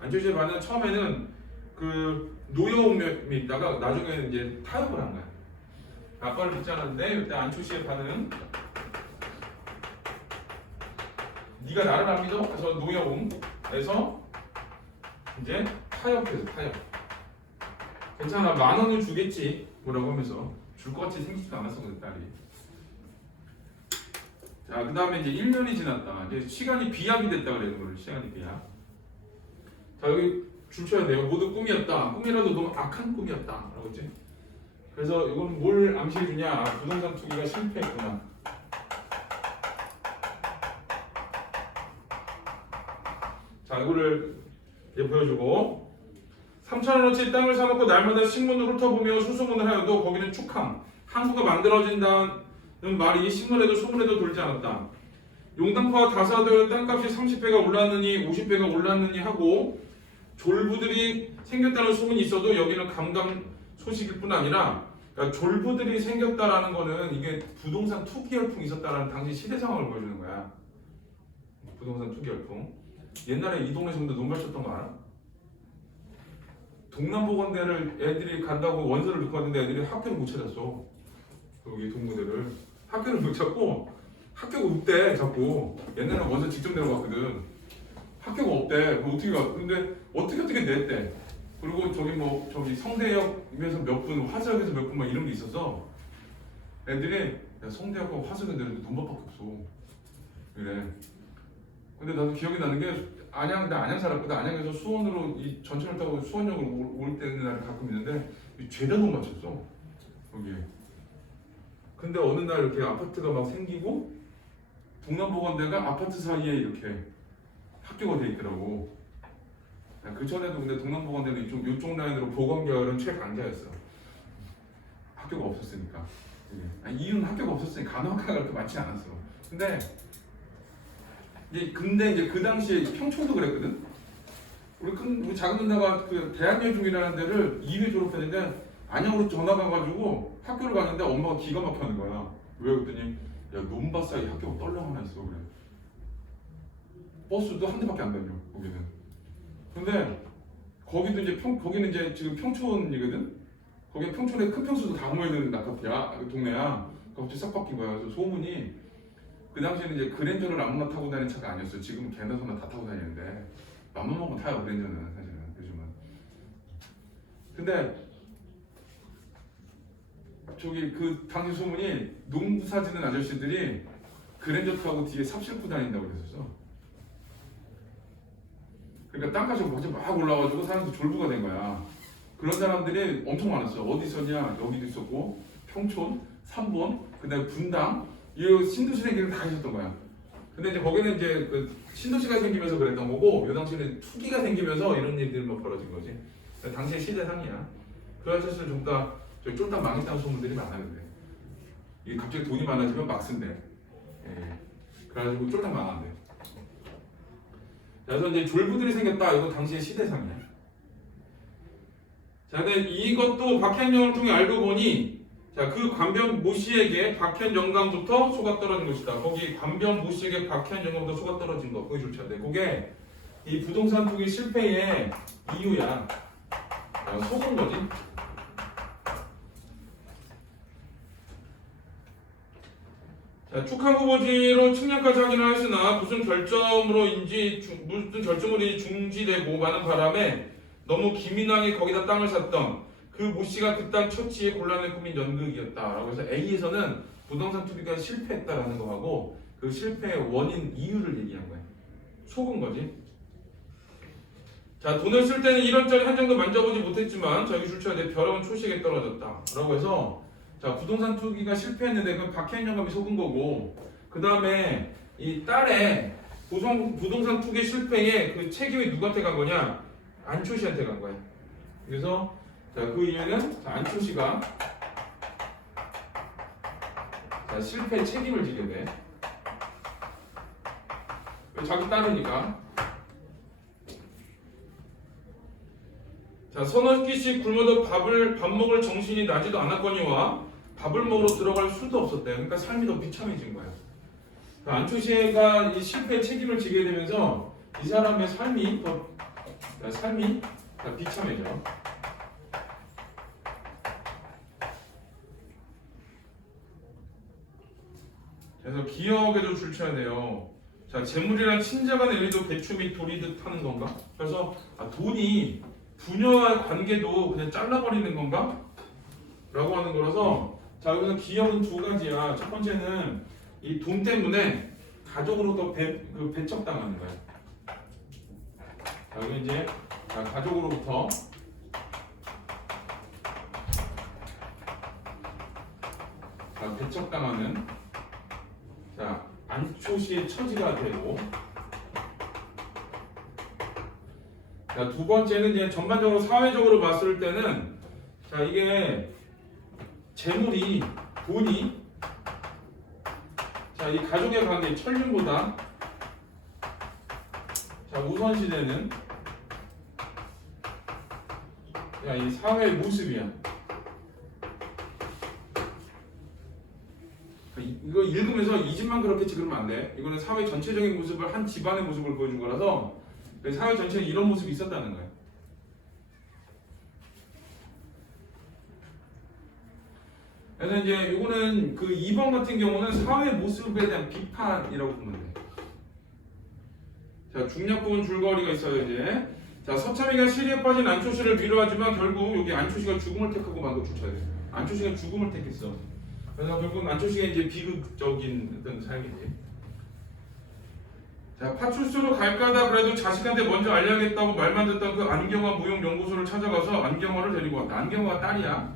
안초시의 반응은 처음에는 그 노여움이 있다가 나중에는 이제 타협을 한 거야. 아빠를 믿지 않았는데 이때 안초시의 반응은 네가 나를 안 믿어? 그래서 노여움에서 이제 타협해서 타협. 괜찮아, 만 원을 주겠지. 뭐라고 하면서 줄 것 같이 생기지도 않았어 그 딸이. 자, 그 다음에 이제 1년이 지났다. 이제 시간이 비약이 됐다 그래요. 그걸 시간이 비약. 자, 여기 줄 쳐야 돼요. 모두 꿈이었다. 꿈이라도 너무 악한 꿈이었다. 라고 했지. 그래서 이건 뭘 암시해 주냐? 부동산 투기가 실패했구나. 자, 이거를 이제 보여주고 3,000원어치 땅을 사놓고 날마다 신문을 훑어보며 수소문을 하여도 거기는 축항, 항구가 만들어진다는 말이 신문에도 소문에도 돌지 않았다. 용당포와 다사도의 땅값이 30배가 올랐느니 50배가 올랐느니 하고 졸부들이 생겼다는 소문이 있어도 여기는 감감 소식일 뿐 아니라 그러니까 졸부들이 생겼다라는 거는 이게 부동산 투기 열풍이 있었다라는 당시 시대 상황을 보여주는 거야. 부동산 투기 열풍. 옛날에 이 동네 정도 논발 쳤던 거 알아? 동남보건대를 애들이 간다고 원서를 넣고 왔는데 애들이 학교를 못 찾았어. 여기 동무대를 학교를 못 찾고 학교가 없대 자꾸. 옛날에 원서 직접 내려갔거든. 학교가 없대. 어떻게 가? 근데 어떻게 냈대. 그리고 저기 성대역에서 몇 분, 화석에서 몇 분 막 이런 게 있어서 애들이 야, 성대역하고 화석은 내는데 돈밖에 없어. 그래. 근데 나도 기억이 나는 게 나 안양 살았거든. 안양에서 수원으로 이 전철을 타고 수원역으로 올 때는 날 가끔 있는데 죄다 돈 맞췄어 거기에. 근데 어느 날 이렇게 아파트가 막 생기고 동남보건대가 아파트 사이에 이렇게 학교가 돼 있더라고. 그 전에도 근데 동남보건대는 이쪽 라인으로 보건계열은 최강자였어. 학교가 없었으니까. 이유는 학교가 없었으니까 간호학과가 그렇게 많지 않았어. 근데 이제 그 당시에 평촌도 그랬거든. 우리 작은 누나가 그 대한여중이라는 데를 2회 졸업했는데 안양으로 전화가 가지고 학교를 갔는데 엄마가 기가 막혀하는 거야. 왜 그랬더니 야 논바 사이 학교가 떨렁 하나 있어 그래. 버스도 한 대밖에 안 다녀 거기는. 근데 거기도 이제 거기는 이제 지금 평촌이거든. 거기 평촌에 큰 평수도 다 모여 있는 아파트야, 동네야. 갑자기 싹 바뀐 거야. 그래서 소문이 그 당시에는 이제 그랜저를 아무나 타고 다니는 차가 아니었어요. 지금은 개나 소나 다 타고 다니는데 맘만 먹으면 타요 그랜저는 사실은 요즘은. 근데 저기 그 당시 소문이 농부 사지는 아저씨들이 그랜저 타고 뒤에 삽 싣고 다닌다고 그랬었어. 그러니까 땅값이 먼저 막 올라가지고 사람들이 졸부가 된 거야. 그런 사람들이 엄청 많았어. 어디 있었냐? 여기도 있었고 평촌, 삼본, 그다음에 분당 이 신도시 생기는 다 있었던 거야. 근데 이제 거기는 이제 그 신도시가 생기면서 그랬던 거고 이 당시에는 투기가 생기면서 이런 일들이 막 벌어진 거지. 당시의 시대상이야. 그 아저씨는 좀 더 쫄딱 망했다는 소문들이 많았는데 이게 갑자기 돈이 많아지면 막 쓴대. 예. 그래가지고 쫄딱 망한대. 그래서 이제 졸부들이 생겼다. 이거 당시의 시대상이야. 자, 근데 이것도 박현영을 통해 알고 보니 자, 그 관변 모씨에게 박현 영감부터 소가 떨어진 것이다. 거기 관변 모씨에게 박현 영감부터 소가 떨어진 거. 그게 좋잖아요. 그게 이 부동산 투기 실패의 이유야. 속은 거지. 자, 축항 후보지로 측량까지 하기는 했으나 무슨 결정으로인지 중지되고 많은 바람에 너무 기민하게 거기다 땅을 샀던 그 모씨가 그 땅 처치에 곤란을 꾸민 연극이었다라고 해서 A에서는 부동산 투기가 실패했다라는 거하고 그 실패의 원인 이유를 얘기한 거야. 속은 거지. 자, 돈을 쓸 때는 1원짜리 한 장도 만져보지 못했지만 저기 출처에 내 벼랑은 초식에 떨어졌다라고 해서 자, 부동산 투기가 실패했는데 그건 박현 영감이 속은 거고 그 다음에 이 딸의 부동산 투기 실패의 그 책임이 누구한테 간 거냐? 안초시한테 간 거야. 그래서 자, 그 이유는 안초시가 자, 실패 책임을 지게 돼. 자기 딸이니까. 자, 서너 끼씩 굶어도 밥 먹을 정신이 나지도 않았거니와 밥을 먹으러 들어갈 수도 없었대요. 그러니까 삶이 더 비참해진 거예요. 안초시가 이 실패의 책임을 지게 되면서 이 사람의 삶이 더 비참해져. 그래서 기억에도 줄쳐야 돼요. 자, 재물이란 친자가 내리도 배추 및 돌이듯 하는 건가? 그래서 돈이 부녀와의 관계도 그냥 잘라버리는 건가? 라고 하는 거라서 자, 여기서 기억은 두 가지야. 첫 번째는 이 돈 때문에 가족으로부터 배척당하는 거야. 자, 여기 이제 가족으로부터 배척당하는 안초시의 처지가 되고, 자, 두 번째는 이제 전반적으로 사회적으로 봤을 때는 자, 이게 재물이 돈이 자, 이 가족의 관계 천륜보다 자, 우선시되는 야, 이 사회의 모습이야. 이거 읽으면서 이 집만 그렇겠지 그러면 안 돼. 이거는 사회 전체적인 모습을 한 집안의 모습을 보여준 거라서 사회 전체에 이런 모습이 있었다는 거예요. 그래서 이제 이거는 그 2번 같은 경우는 사회 모습에 대한 비판이라고 보면 돼. 자, 중략 부분 줄거리가 있어요 이제. 자, 서참이가 시리에 빠진 안초시를 위로하지만 결국 여기 안초시가 죽음을 택하고 만도 쫓아야 돼. 안초시가 죽음을 택했어. 그래서 결국 안초시가 이제 비극적인 어떤 삶이지. 자, 파출소로 갈까다 그래도 자식한테 먼저 알려야겠다고 말만 듣던 그 안경화 무용연구소를 찾아가서 안경화를 데리고 왔다. 안경화가 딸이야.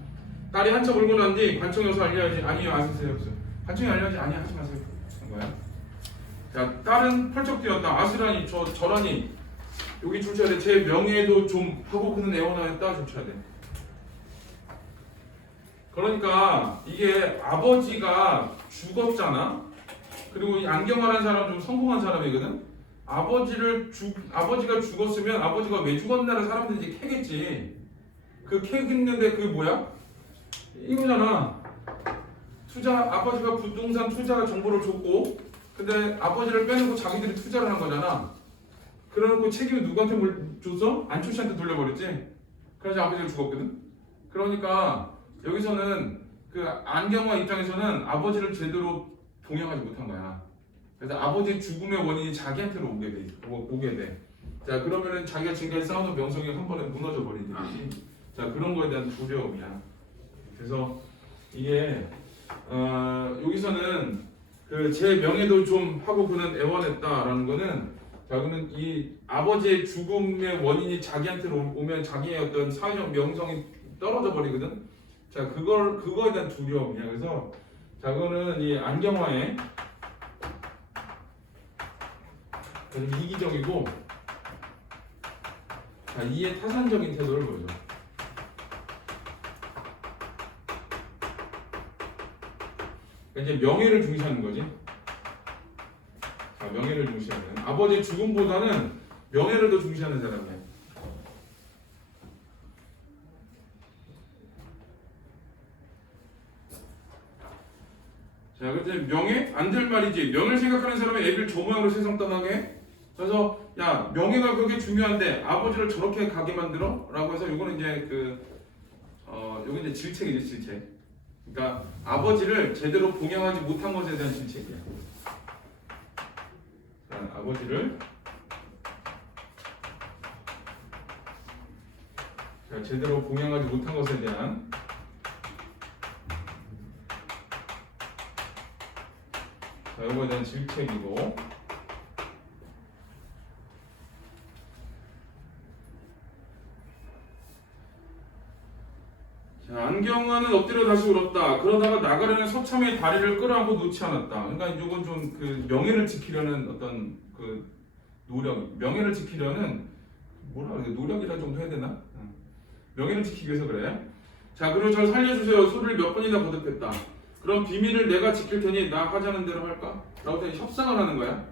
딸이 한참 울고 난 뒤 관청에 와서 알려야지. 아니요, 아세요? 관청에 알려야지. 아니, 하지 마세요. 한 거야. 자, 딸은 펄쩍 뛰었다. 아스라니, 저라니. 여기 줄쳐야 돼. 제 명예도 좀 하고 그는 애원하였다. 줄쳐야 돼. 그러니까 이게 아버지가 죽었잖아. 그리고 이 안경화라는 사람은 좀 성공한 사람이거든. 아버지가 죽었으면 아버지가 왜 죽었나를 사람들이 이제 캐겠지. 그 캐겠는데 그게 뭐야? 이거잖아. 아버지가 부동산 투자 정보를 줬고, 근데 아버지를 빼놓고 자기들이 투자를 한 거잖아. 그래놓고 책임을 누구한테 줬어? 안초시한테 돌려버렸지. 그래서 아버지가 죽었거든. 그러니까 여기서는 그 안경화 입장에서는 아버지를 제대로 동행하지 못한 거야. 그래서 아버지의 죽음의 원인이 자기한테로 오게 돼. 자, 그러면은 자기가 지금까지 쌓아놓은 명성이 한 번에 무너져 버리지. 자, 그런 거에 대한 두려움이야. 그래서 이게 여기서는 그 제 명예도 좀 하고 그는 애원했다라는 거는 자, 그러면 이 아버지의 죽음의 원인이 자기한테로 오면 자기의 어떤 사회적 명성이 떨어져 버리거든. 자, 그거에 대한 두려움이야. 그래서 자, 그거는 이 안경화의 이기적이고 자, 이에 타산적인 태도를 보여줘. 그러니까 이제 명예를 중시하는 거지. 자, 명예를 중시하는. 아버지의 죽음보다는 명예를 더 중시하는 사람이야. 자, 근데 명예? 안 될 말이지. 명예를 생각하는 사람은 애를 저 모양으로 세상 떠나게 해? 그래서 야, 명예가 그렇게 중요한데 아버지를 저렇게 가게 만들어? 라고 해서 요거는 이제 요건 이제 질책이지, 질책. 그러니까 아버지를 제대로 봉양하지 못한 것에 대한 질책이야. 자, 아버지를 제대로 봉양하지 못한 것에 대한 자, 이거에 대한 질책이고, 자, 안경화는 엎드려 다시 울었다. 그러다가 나가려는 서참의 다리를 끌어안고 놓지 않았다. 그러니까 이건 좀 그 명예를 지키려는 어떤 그 명예를 지키려는 뭐라 그래, 노력이라 정도 해야 되나? 명예를 지키기 위해서 그래. 자, 그리고 저를 살려주세요. 소리를 몇 번이나 거듭했다. 그럼 비밀을 내가 지킬 테니 나 하자는 대로 할까? 라고 협상을 하는 거야.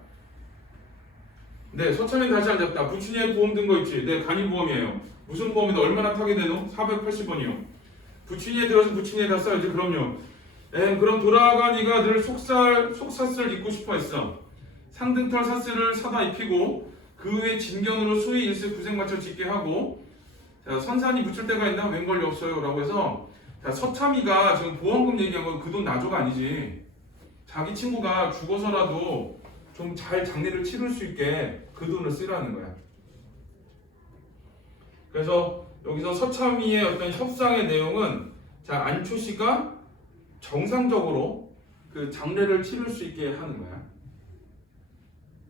네, 서참이 다시 앉았다. 부친이의 보험 든 거 있지? 네, 간이보험이에요. 무슨 보험이다? 얼마나 타게 되노? 480원이요. 부친이에 들어서 부친이에 다 써야지. 그럼요. 그럼 돌아가 니가 늘 속사슬을 입고 싶어 했어. 상등털 사슬을 사다 입히고 그 후에 진경으로 수의 일세 구색 맞춰 짓게 하고 자, 선산이 묻힐 때가 있나? 웬걸이 없어요. 라고 해서 자, 서참이가 지금 보험금 얘기한 건 그 돈 나줘가 아니지. 자기 친구가 죽어서라도 좀 잘 장례를 치를 수 있게 그 돈을 쓰라는 거야. 그래서 여기서 서참이의 어떤 협상의 내용은 자, 안초 씨가 정상적으로 그 장례를 치를 수 있게 하는 거야.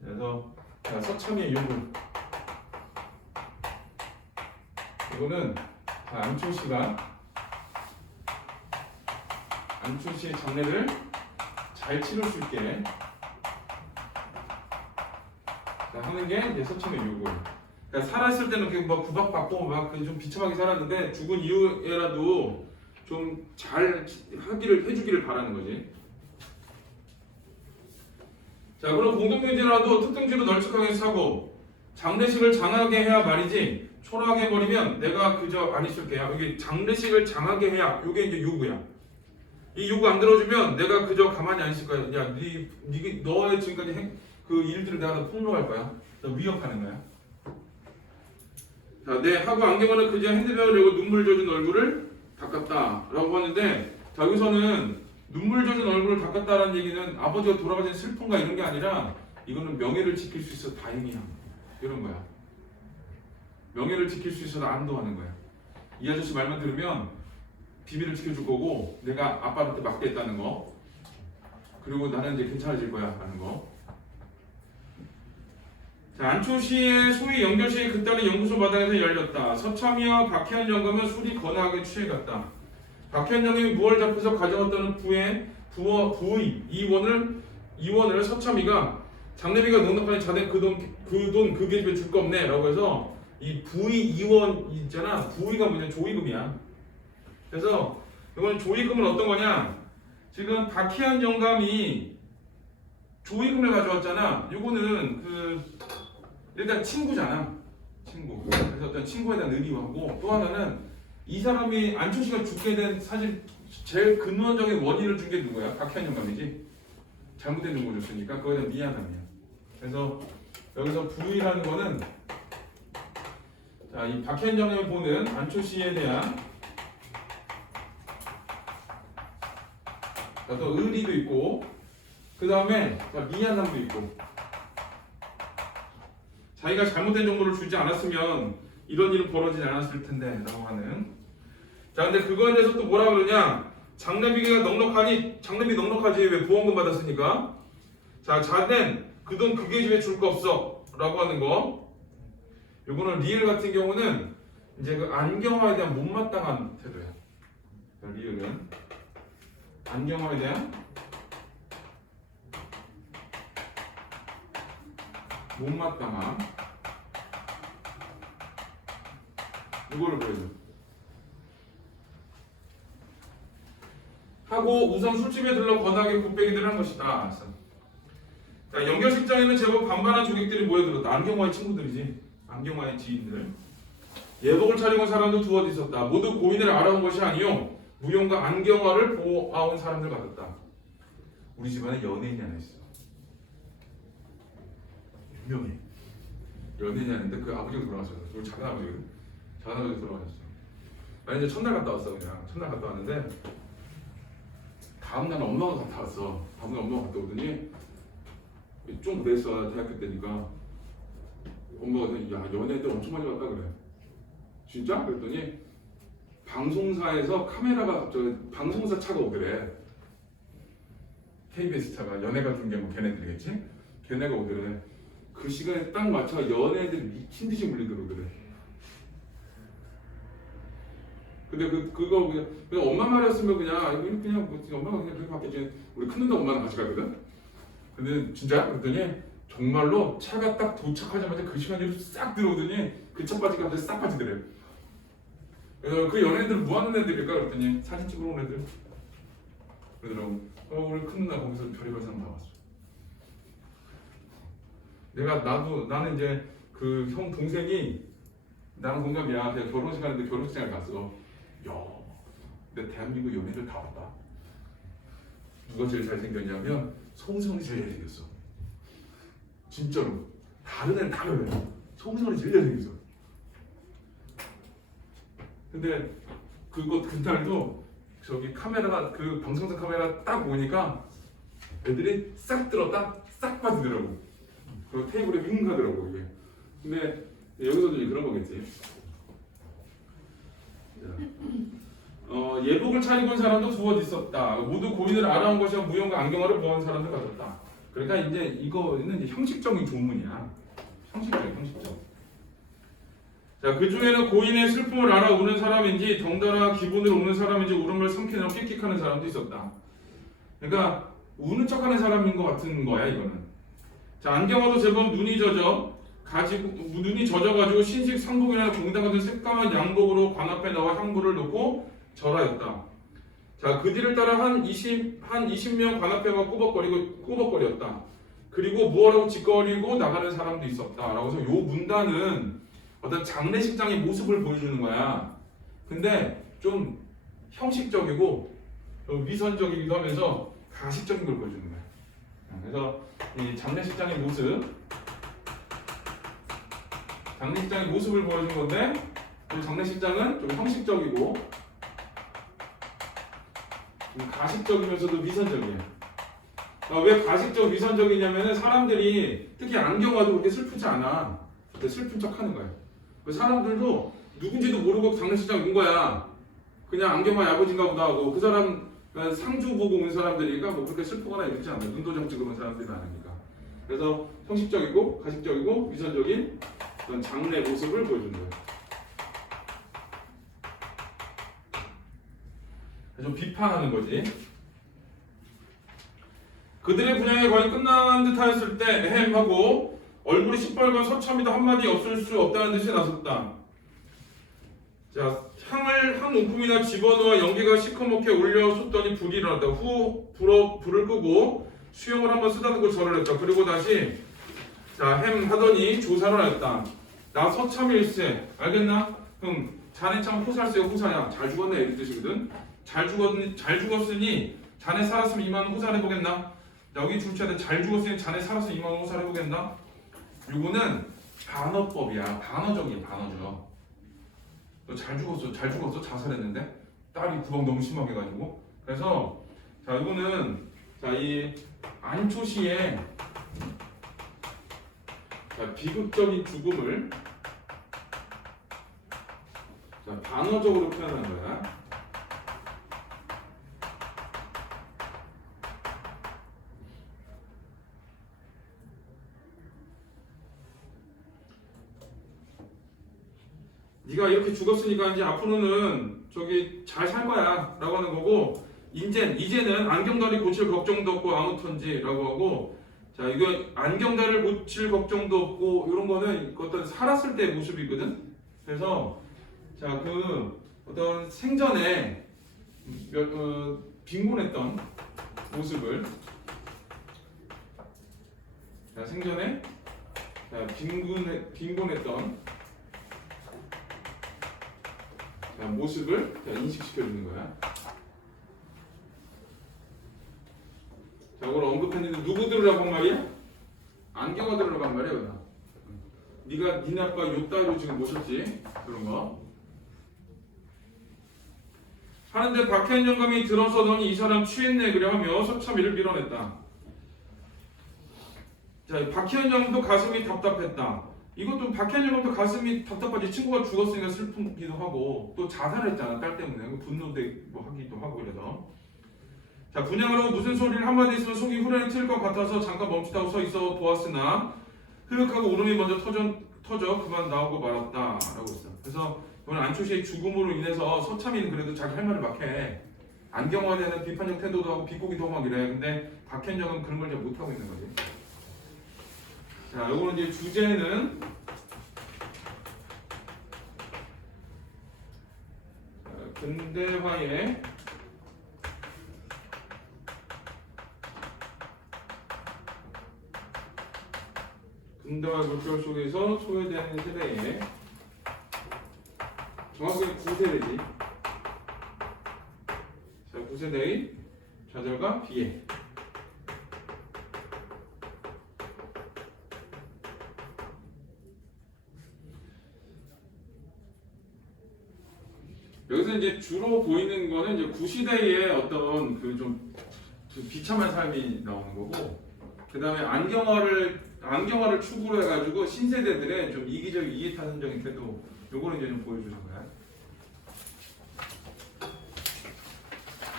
그래서 자, 서참이의 요구. 이거는 자, 안초 씨의 장례를 잘 치를 수 있게 자, 하는 게 이제 서참의 요구. 그러니까 살았을 때는 그뭐 구박받고 막 좀 비참하게 살았는데 죽은 이후에라도 좀 잘 해주기를 바라는 거지. 자, 그럼 공동묘지라도 특등지로 널찍하게 사고 장례식을 장하게 해야 말이지 초라하게 버리면 내가 그저 안 있을게요. 여기 장례식을 장하게 해야 이게 이제 요구야. 이 요구 안 들어주면 내가 그저 가만히 안 있을 거야. 야, 너의 지금까지 그 일들을 내가 다 폭로할 거야. 너 위협하는 거야. 자, 네 하고 안경원은 그저 핸드백을 들고 눈물 젖은 얼굴을 닦았다라고 하는데 자, 여기서는 눈물 젖은 얼굴을 닦았다라는 얘기는 아버지가 돌아가신 슬픔과 이런 게 아니라 이거는 명예를 지킬 수 있어 다행이야 이런 거야. 명예를 지킬 수 있어서 안도하는 거야. 이 아저씨 말만 들으면 비밀을 지켜줄 거고 내가 아빠한테 맡겠다는 거 그리고 나는 이제 괜찮아질 거야 라는 거. 자, 안초시의 소위 연결식이 그따른 연구소 마당에서 열렸다. 서참이와 박혜연 영감은 술이 거나하게 취해갔다. 박혜연 영감이 무월 잡혀서 가져갔다는 부의 이원을 서참이가 장례비가 넉넉하니 자네 그 돈 그게 집에 줄 거 없네 라고 해서 이 부의 이원 있잖아. 부의가 뭐냐? 조의금이야. 그래서 이건 조의금은 어떤 거냐? 지금 박혜연 영감이 조의금을 가져왔잖아. 이거는 일단 친구잖아. 친구. 그래서 어떤 친구에 대한 의리하고 또 하나는 이 사람이 안초씨가 죽게 된 사실 제일 근원적인 원인을 준 게 누구야? 박혜연 영감이지. 잘못된 정보를 줬으니까 그거에 대한 미안함이야. 그래서 여기서 부의라는 거는 자, 이 박혜연 영감이 보는 안초씨에 대한 또 의리도 있고 그 다음에 미안함도 있고 자기가 잘못된 정보를 주지 않았으면 이런 일은 벌어지지 않았을 텐데 라고 하는. 자, 근데 그거에 대해서 또 뭐라 그러냐, 장례비가 넉넉하니 장례비 넉넉하지 왜 보험금 받았으니까 자, 자넨 그 돈 그게 집에 줄 거 없어 라고 하는 거. 요거는 리을 같은 경우는 이제 그 안경화에 대한 못마땅한 태도야. 리을은 안경화에 대한 못마땅함 이거를 보여줘. 하고 우선 술집에 들러 거나하게 곱빼기들을 한 것이다. 자, 연결식장에는 제법 반반한 조객들이 모여들었다. 안경화의 친구들이지. 안경화의 지인들. 예복을 차리고 사람도 두어져 있었다. 모두 고인을 알아온 것이 아니요 무용과 안경화를 보아온 사람들 같았다. 우리 집안에 연예인이 하나 있어. 유명해. 연예인이 하는데 그 아버지가 돌아가셨어. 우리 작은 아버지가 돌아가셨어. 나 이제 첫날 갔다 왔어. 그냥 첫날 갔다 왔는데 다음날 엄마가 갔다 왔어. 다음날 엄마가 갔다 오더니 좀 그랬어. 대학교 때니까 엄마가 야, 연예인들 엄청 많이 갔다 그래. 진짜? 그랬더니 방송사에서 카메라가 갑자기 방송사 차가 오더래. KBS 차가 연예 같은 게 뭐 걔네들이겠지? 걔네가 오더래. 그 시간에 딱 맞춰 연예인들이 미친 듯이 물리더라고요. 근데 그거 그냥 엄마 말이었으면 그냥 뭐 엄마가 그냥 그렇게 받겠지. 우리 큰 누나 엄마랑 같이 가거든. 근데 진짜 그랬더니 정말로 차가 딱 도착하자마자 그 시간대로 싹 들어오더니 그 차 빠지고 갑자기 싹 빠지더래. 그래서 그 연예인들은 뭐 하는 애들일까 그랬더니 사진 찍으러 온 애들. 그러더라고. 우리 큰 누나 거기서 별의별 사람 다 왔어. 나는 이제 그 형 동생이 나랑 동갑이야. 그냥 결혼식 하는데 결혼식장에 갔어. 야, 근데 대한민국 연예인들 다 왔다. 누가 제일 잘생겼냐면 송승헌이 제일 잘생겼어. 진짜로. 다른 애는 다 그래. 송승헌이 제일 잘생겼어. 근데 그날도 저기 카메라가 그 방송사 카메라 딱 보니까 애들이 싹 들었다 싹 빠지더라고. 그 테이블에 윙 가더라고 이게. 근데 여기서도 이제 그런 거겠지. 예복을 차리고 온 사람도 두어 있었다. 모두 고인을 알아온 것이야 무용과 안경화를 보한 사람도 가졌다. 그러니까 이제 이거는 이제 형식적인 조문이야. 형식적. 자, 그 중에는 고인의 슬픔을 알아 우는 사람인지 덩달아 기분을 우는 사람인지 울음을 삼키느라 끽끽하는 사람도 있었다. 그러니까 우는 척하는 사람인 것 같은 거야 이거는. 자, 안경화도 제법 눈이 젖어가지고 신식 상복이나 공당 같은 새까만 양복으로 관 앞에 나와 향부를 놓고 절하였다. 자, 그 뒤를 따라 한 20명 관 앞에만 꾸벅거렸다. 그리고 무엇라고 짓거리고 나가는 사람도 있었다. 라고 해서 요 문단은 어떤 장례식장의 모습을 보여주는 거야. 근데 좀 형식적이고 위선적이기도 하면서 가식적인 걸 보여주는 거야. 그래서 이 장례식장의 모습을 보여준 건데, 또 장례식장은 좀 형식적이고 좀 가식적이면서도 위선적이에요. 왜 가식적 위선적이냐면은 사람들이 특히 안경화도 그렇게 슬프지 않아. 근데 슬픈 척 하는 거예요. 사람들도 누군지도 모르고 장례식장 온 거야. 그냥 안경화 야부진가 보다 하고 그 사람 상주 보고 온 사람들이니까 뭐 그렇게 슬프거나 이러지 않아요. 눈도장 찍으면 사람들이 많으니까. 그래서 형식적이고 가식적이고 위선적인 그런 장례 모습을 보여주는 거예요. 좀 비판하는 거지. 그들의 분양이 거의 끝난 듯 하였을 때 에헴하고 얼굴이 시뻘건 서참이도 한마디 없을 수 없다는 듯이 나섰다. 자, 향을 한 움큼이나 집어넣어 연기가 시커멓게 올려 솟더니 불이 일어났다. 불을 끄고 수영을 한번 쓰다듬고 절을 했다. 그리고 다시 자, 햄 하더니 조사를 하였다. 나 서참일세. 알겠나? 그럼 자네 참 호살세요. 호사야. 잘 죽었네 이 뜻이거든. 잘 죽었으니 자네 살았으면 이만 호살해보겠나? 여기 줄쳐야 돼. 잘 죽었으니 자네 살았으면 이만 호살해보겠나? 요거는 반어법이야. 반어적이야. 반어적. 너 잘 죽었어. 자살했는데 딸이 구박 너무 심하게 가지고. 그래서 자, 이거는 자, 이 안초시의 자, 비극적인 죽음을 자, 반어적으로 표현한 거야. 네가 이렇게 죽었으니까 이제 앞으로는 저기 잘 살 거야 라고 하는 거고, 이제는 안경다리 고칠 걱정도 없고 아무튼지 라고 하고, 자, 이거 안경다리를 고칠 걱정도 없고 이런 거는 어떤 살았을 때 모습이거든. 그래서 자, 그 어떤 생전에 빈곤했던 모습을, 자, 생전에 자, 빈곤했던 자, 모습을 자, 인식시켜주는 거야. 자, 그걸 언급했는데 누구 들으라고 한 말이야? 안경화 들으라고 한 말이야. 그냥. 네가 니네 아빠 요따위로 지금 모셨지? 그런 거 하는데 박해한 영감이 들어서더니 이 사람 취했네 그래 하며 서참이를 밀어냈다. 자, 박해한 영감도 가슴이 답답했다. 이것도 박해한 영감도 가슴이 답답하지. 친구가 죽었으니까 슬프기도 하고 또 자살했잖아 딸 때문에. 분노도 뭐 하기도 하고 그래서. 자, 분양하라고 무슨 소리를 한마디 있으면 속이 후련히 트일 것 같아서 잠깐 멈칫하고 서 있어 보았으나 흐흑하고 울음이 먼저 터져 그만 나오고 말았다 라고 했어. 그래서 이번 안초시의 죽음으로 인해서 서참이는 그래도 자기 할 말을 막 해. 안경화에 대한 비판적 태도도 하고 비꼬기도 하고 막 이래. 근데 박현정은 그런 걸 잘 못하고 있는 거지. 자, 요거는 이제 주제는 근대화의 응답과 물결 속에서 소외되는 세대에 정확하게 9세대지. 자, 9세대의 좌절과 비애. 여기서 이제 주로 보이는 거는 이제 구시대의 어떤 그 좀 비참한 삶이 나오는 거고, 그 다음에 안경화를 추구로 해가지고 신세대들의 좀 이기적 이기타산적인 태도, 요거는 이제 좀 보여주는 거야.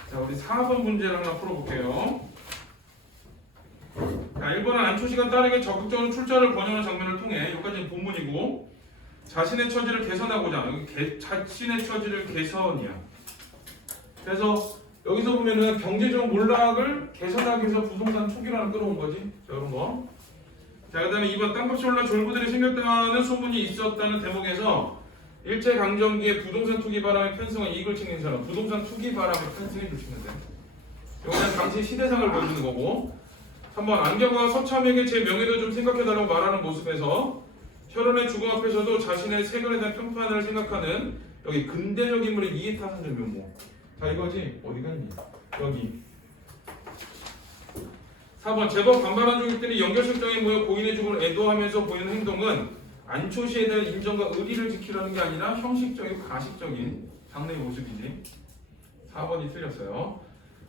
자, 우리 4번 문제를 하나 풀어볼게요. 자, 1번은 안초시가 딸에게 적극적으로 출자를 권유하는 장면을 통해, 여기까지는 본문이고, 자신의 처지를 개선하고자, 여기 자신의 처지를 개선이야. 그래서 여기서 보면은 경제적 몰락을 개선하기 위해서 부동산 투기라는 끌어온 거지. 자, 이런 거. 자, 그 다음에 2번 땅값이 올라 졸부들이 생겼다는 소문이 있었다는 대목에서 일제강점기에 부동산 투기 바람에 편승한 이익을 챙긴 사람, 부동산 투기 바람에 편승해 주시면 돼. 이거는 당시 시대상을 보여주는 거고. 3번 안경과 서참에게 제 명예도 좀 생각해달라고 말하는 모습에서 혈연의 죽음 앞에서도 자신의 세간에 대한 평판을 생각하는 여기 근대적 인물의 이해타산적 면모. 자, 이거지. 어디가 있니? 여기. 4번 제법 반발한 종족들이 연결식장에 모여 고인의 죽음을 애도하면서 보이는 행동은 안초시에 대한 인정과 의리를 지키려는 게 아니라 형식적이고 가식적인 장래의 모습이지. 4번이 틀렸어요.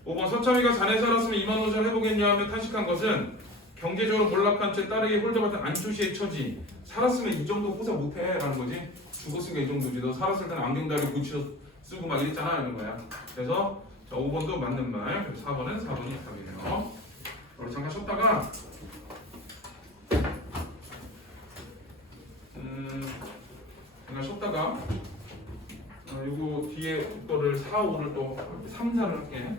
5번 서참이가 산에 살았으면 이만 호잘 해보겠냐 하며 탄식한 것은 경제적으로 몰락한 채 딸에게 홀대받은 안초시의 처지. 살았으면 이 정도 호사 못해 라는 거지. 죽었으니까 이 정도지. 너 살았을 때는 안경 다리 고치서 쓰고 막 이랬잖아 이런 거야. 그래서 자, 5번도 맞는 말. 그래서 4번이 답이네요. 우리 잠깐 쉬었다가 잠깐 쉬었다가 요거 뒤에 거를 4, 5를 또 3, 4를 할게.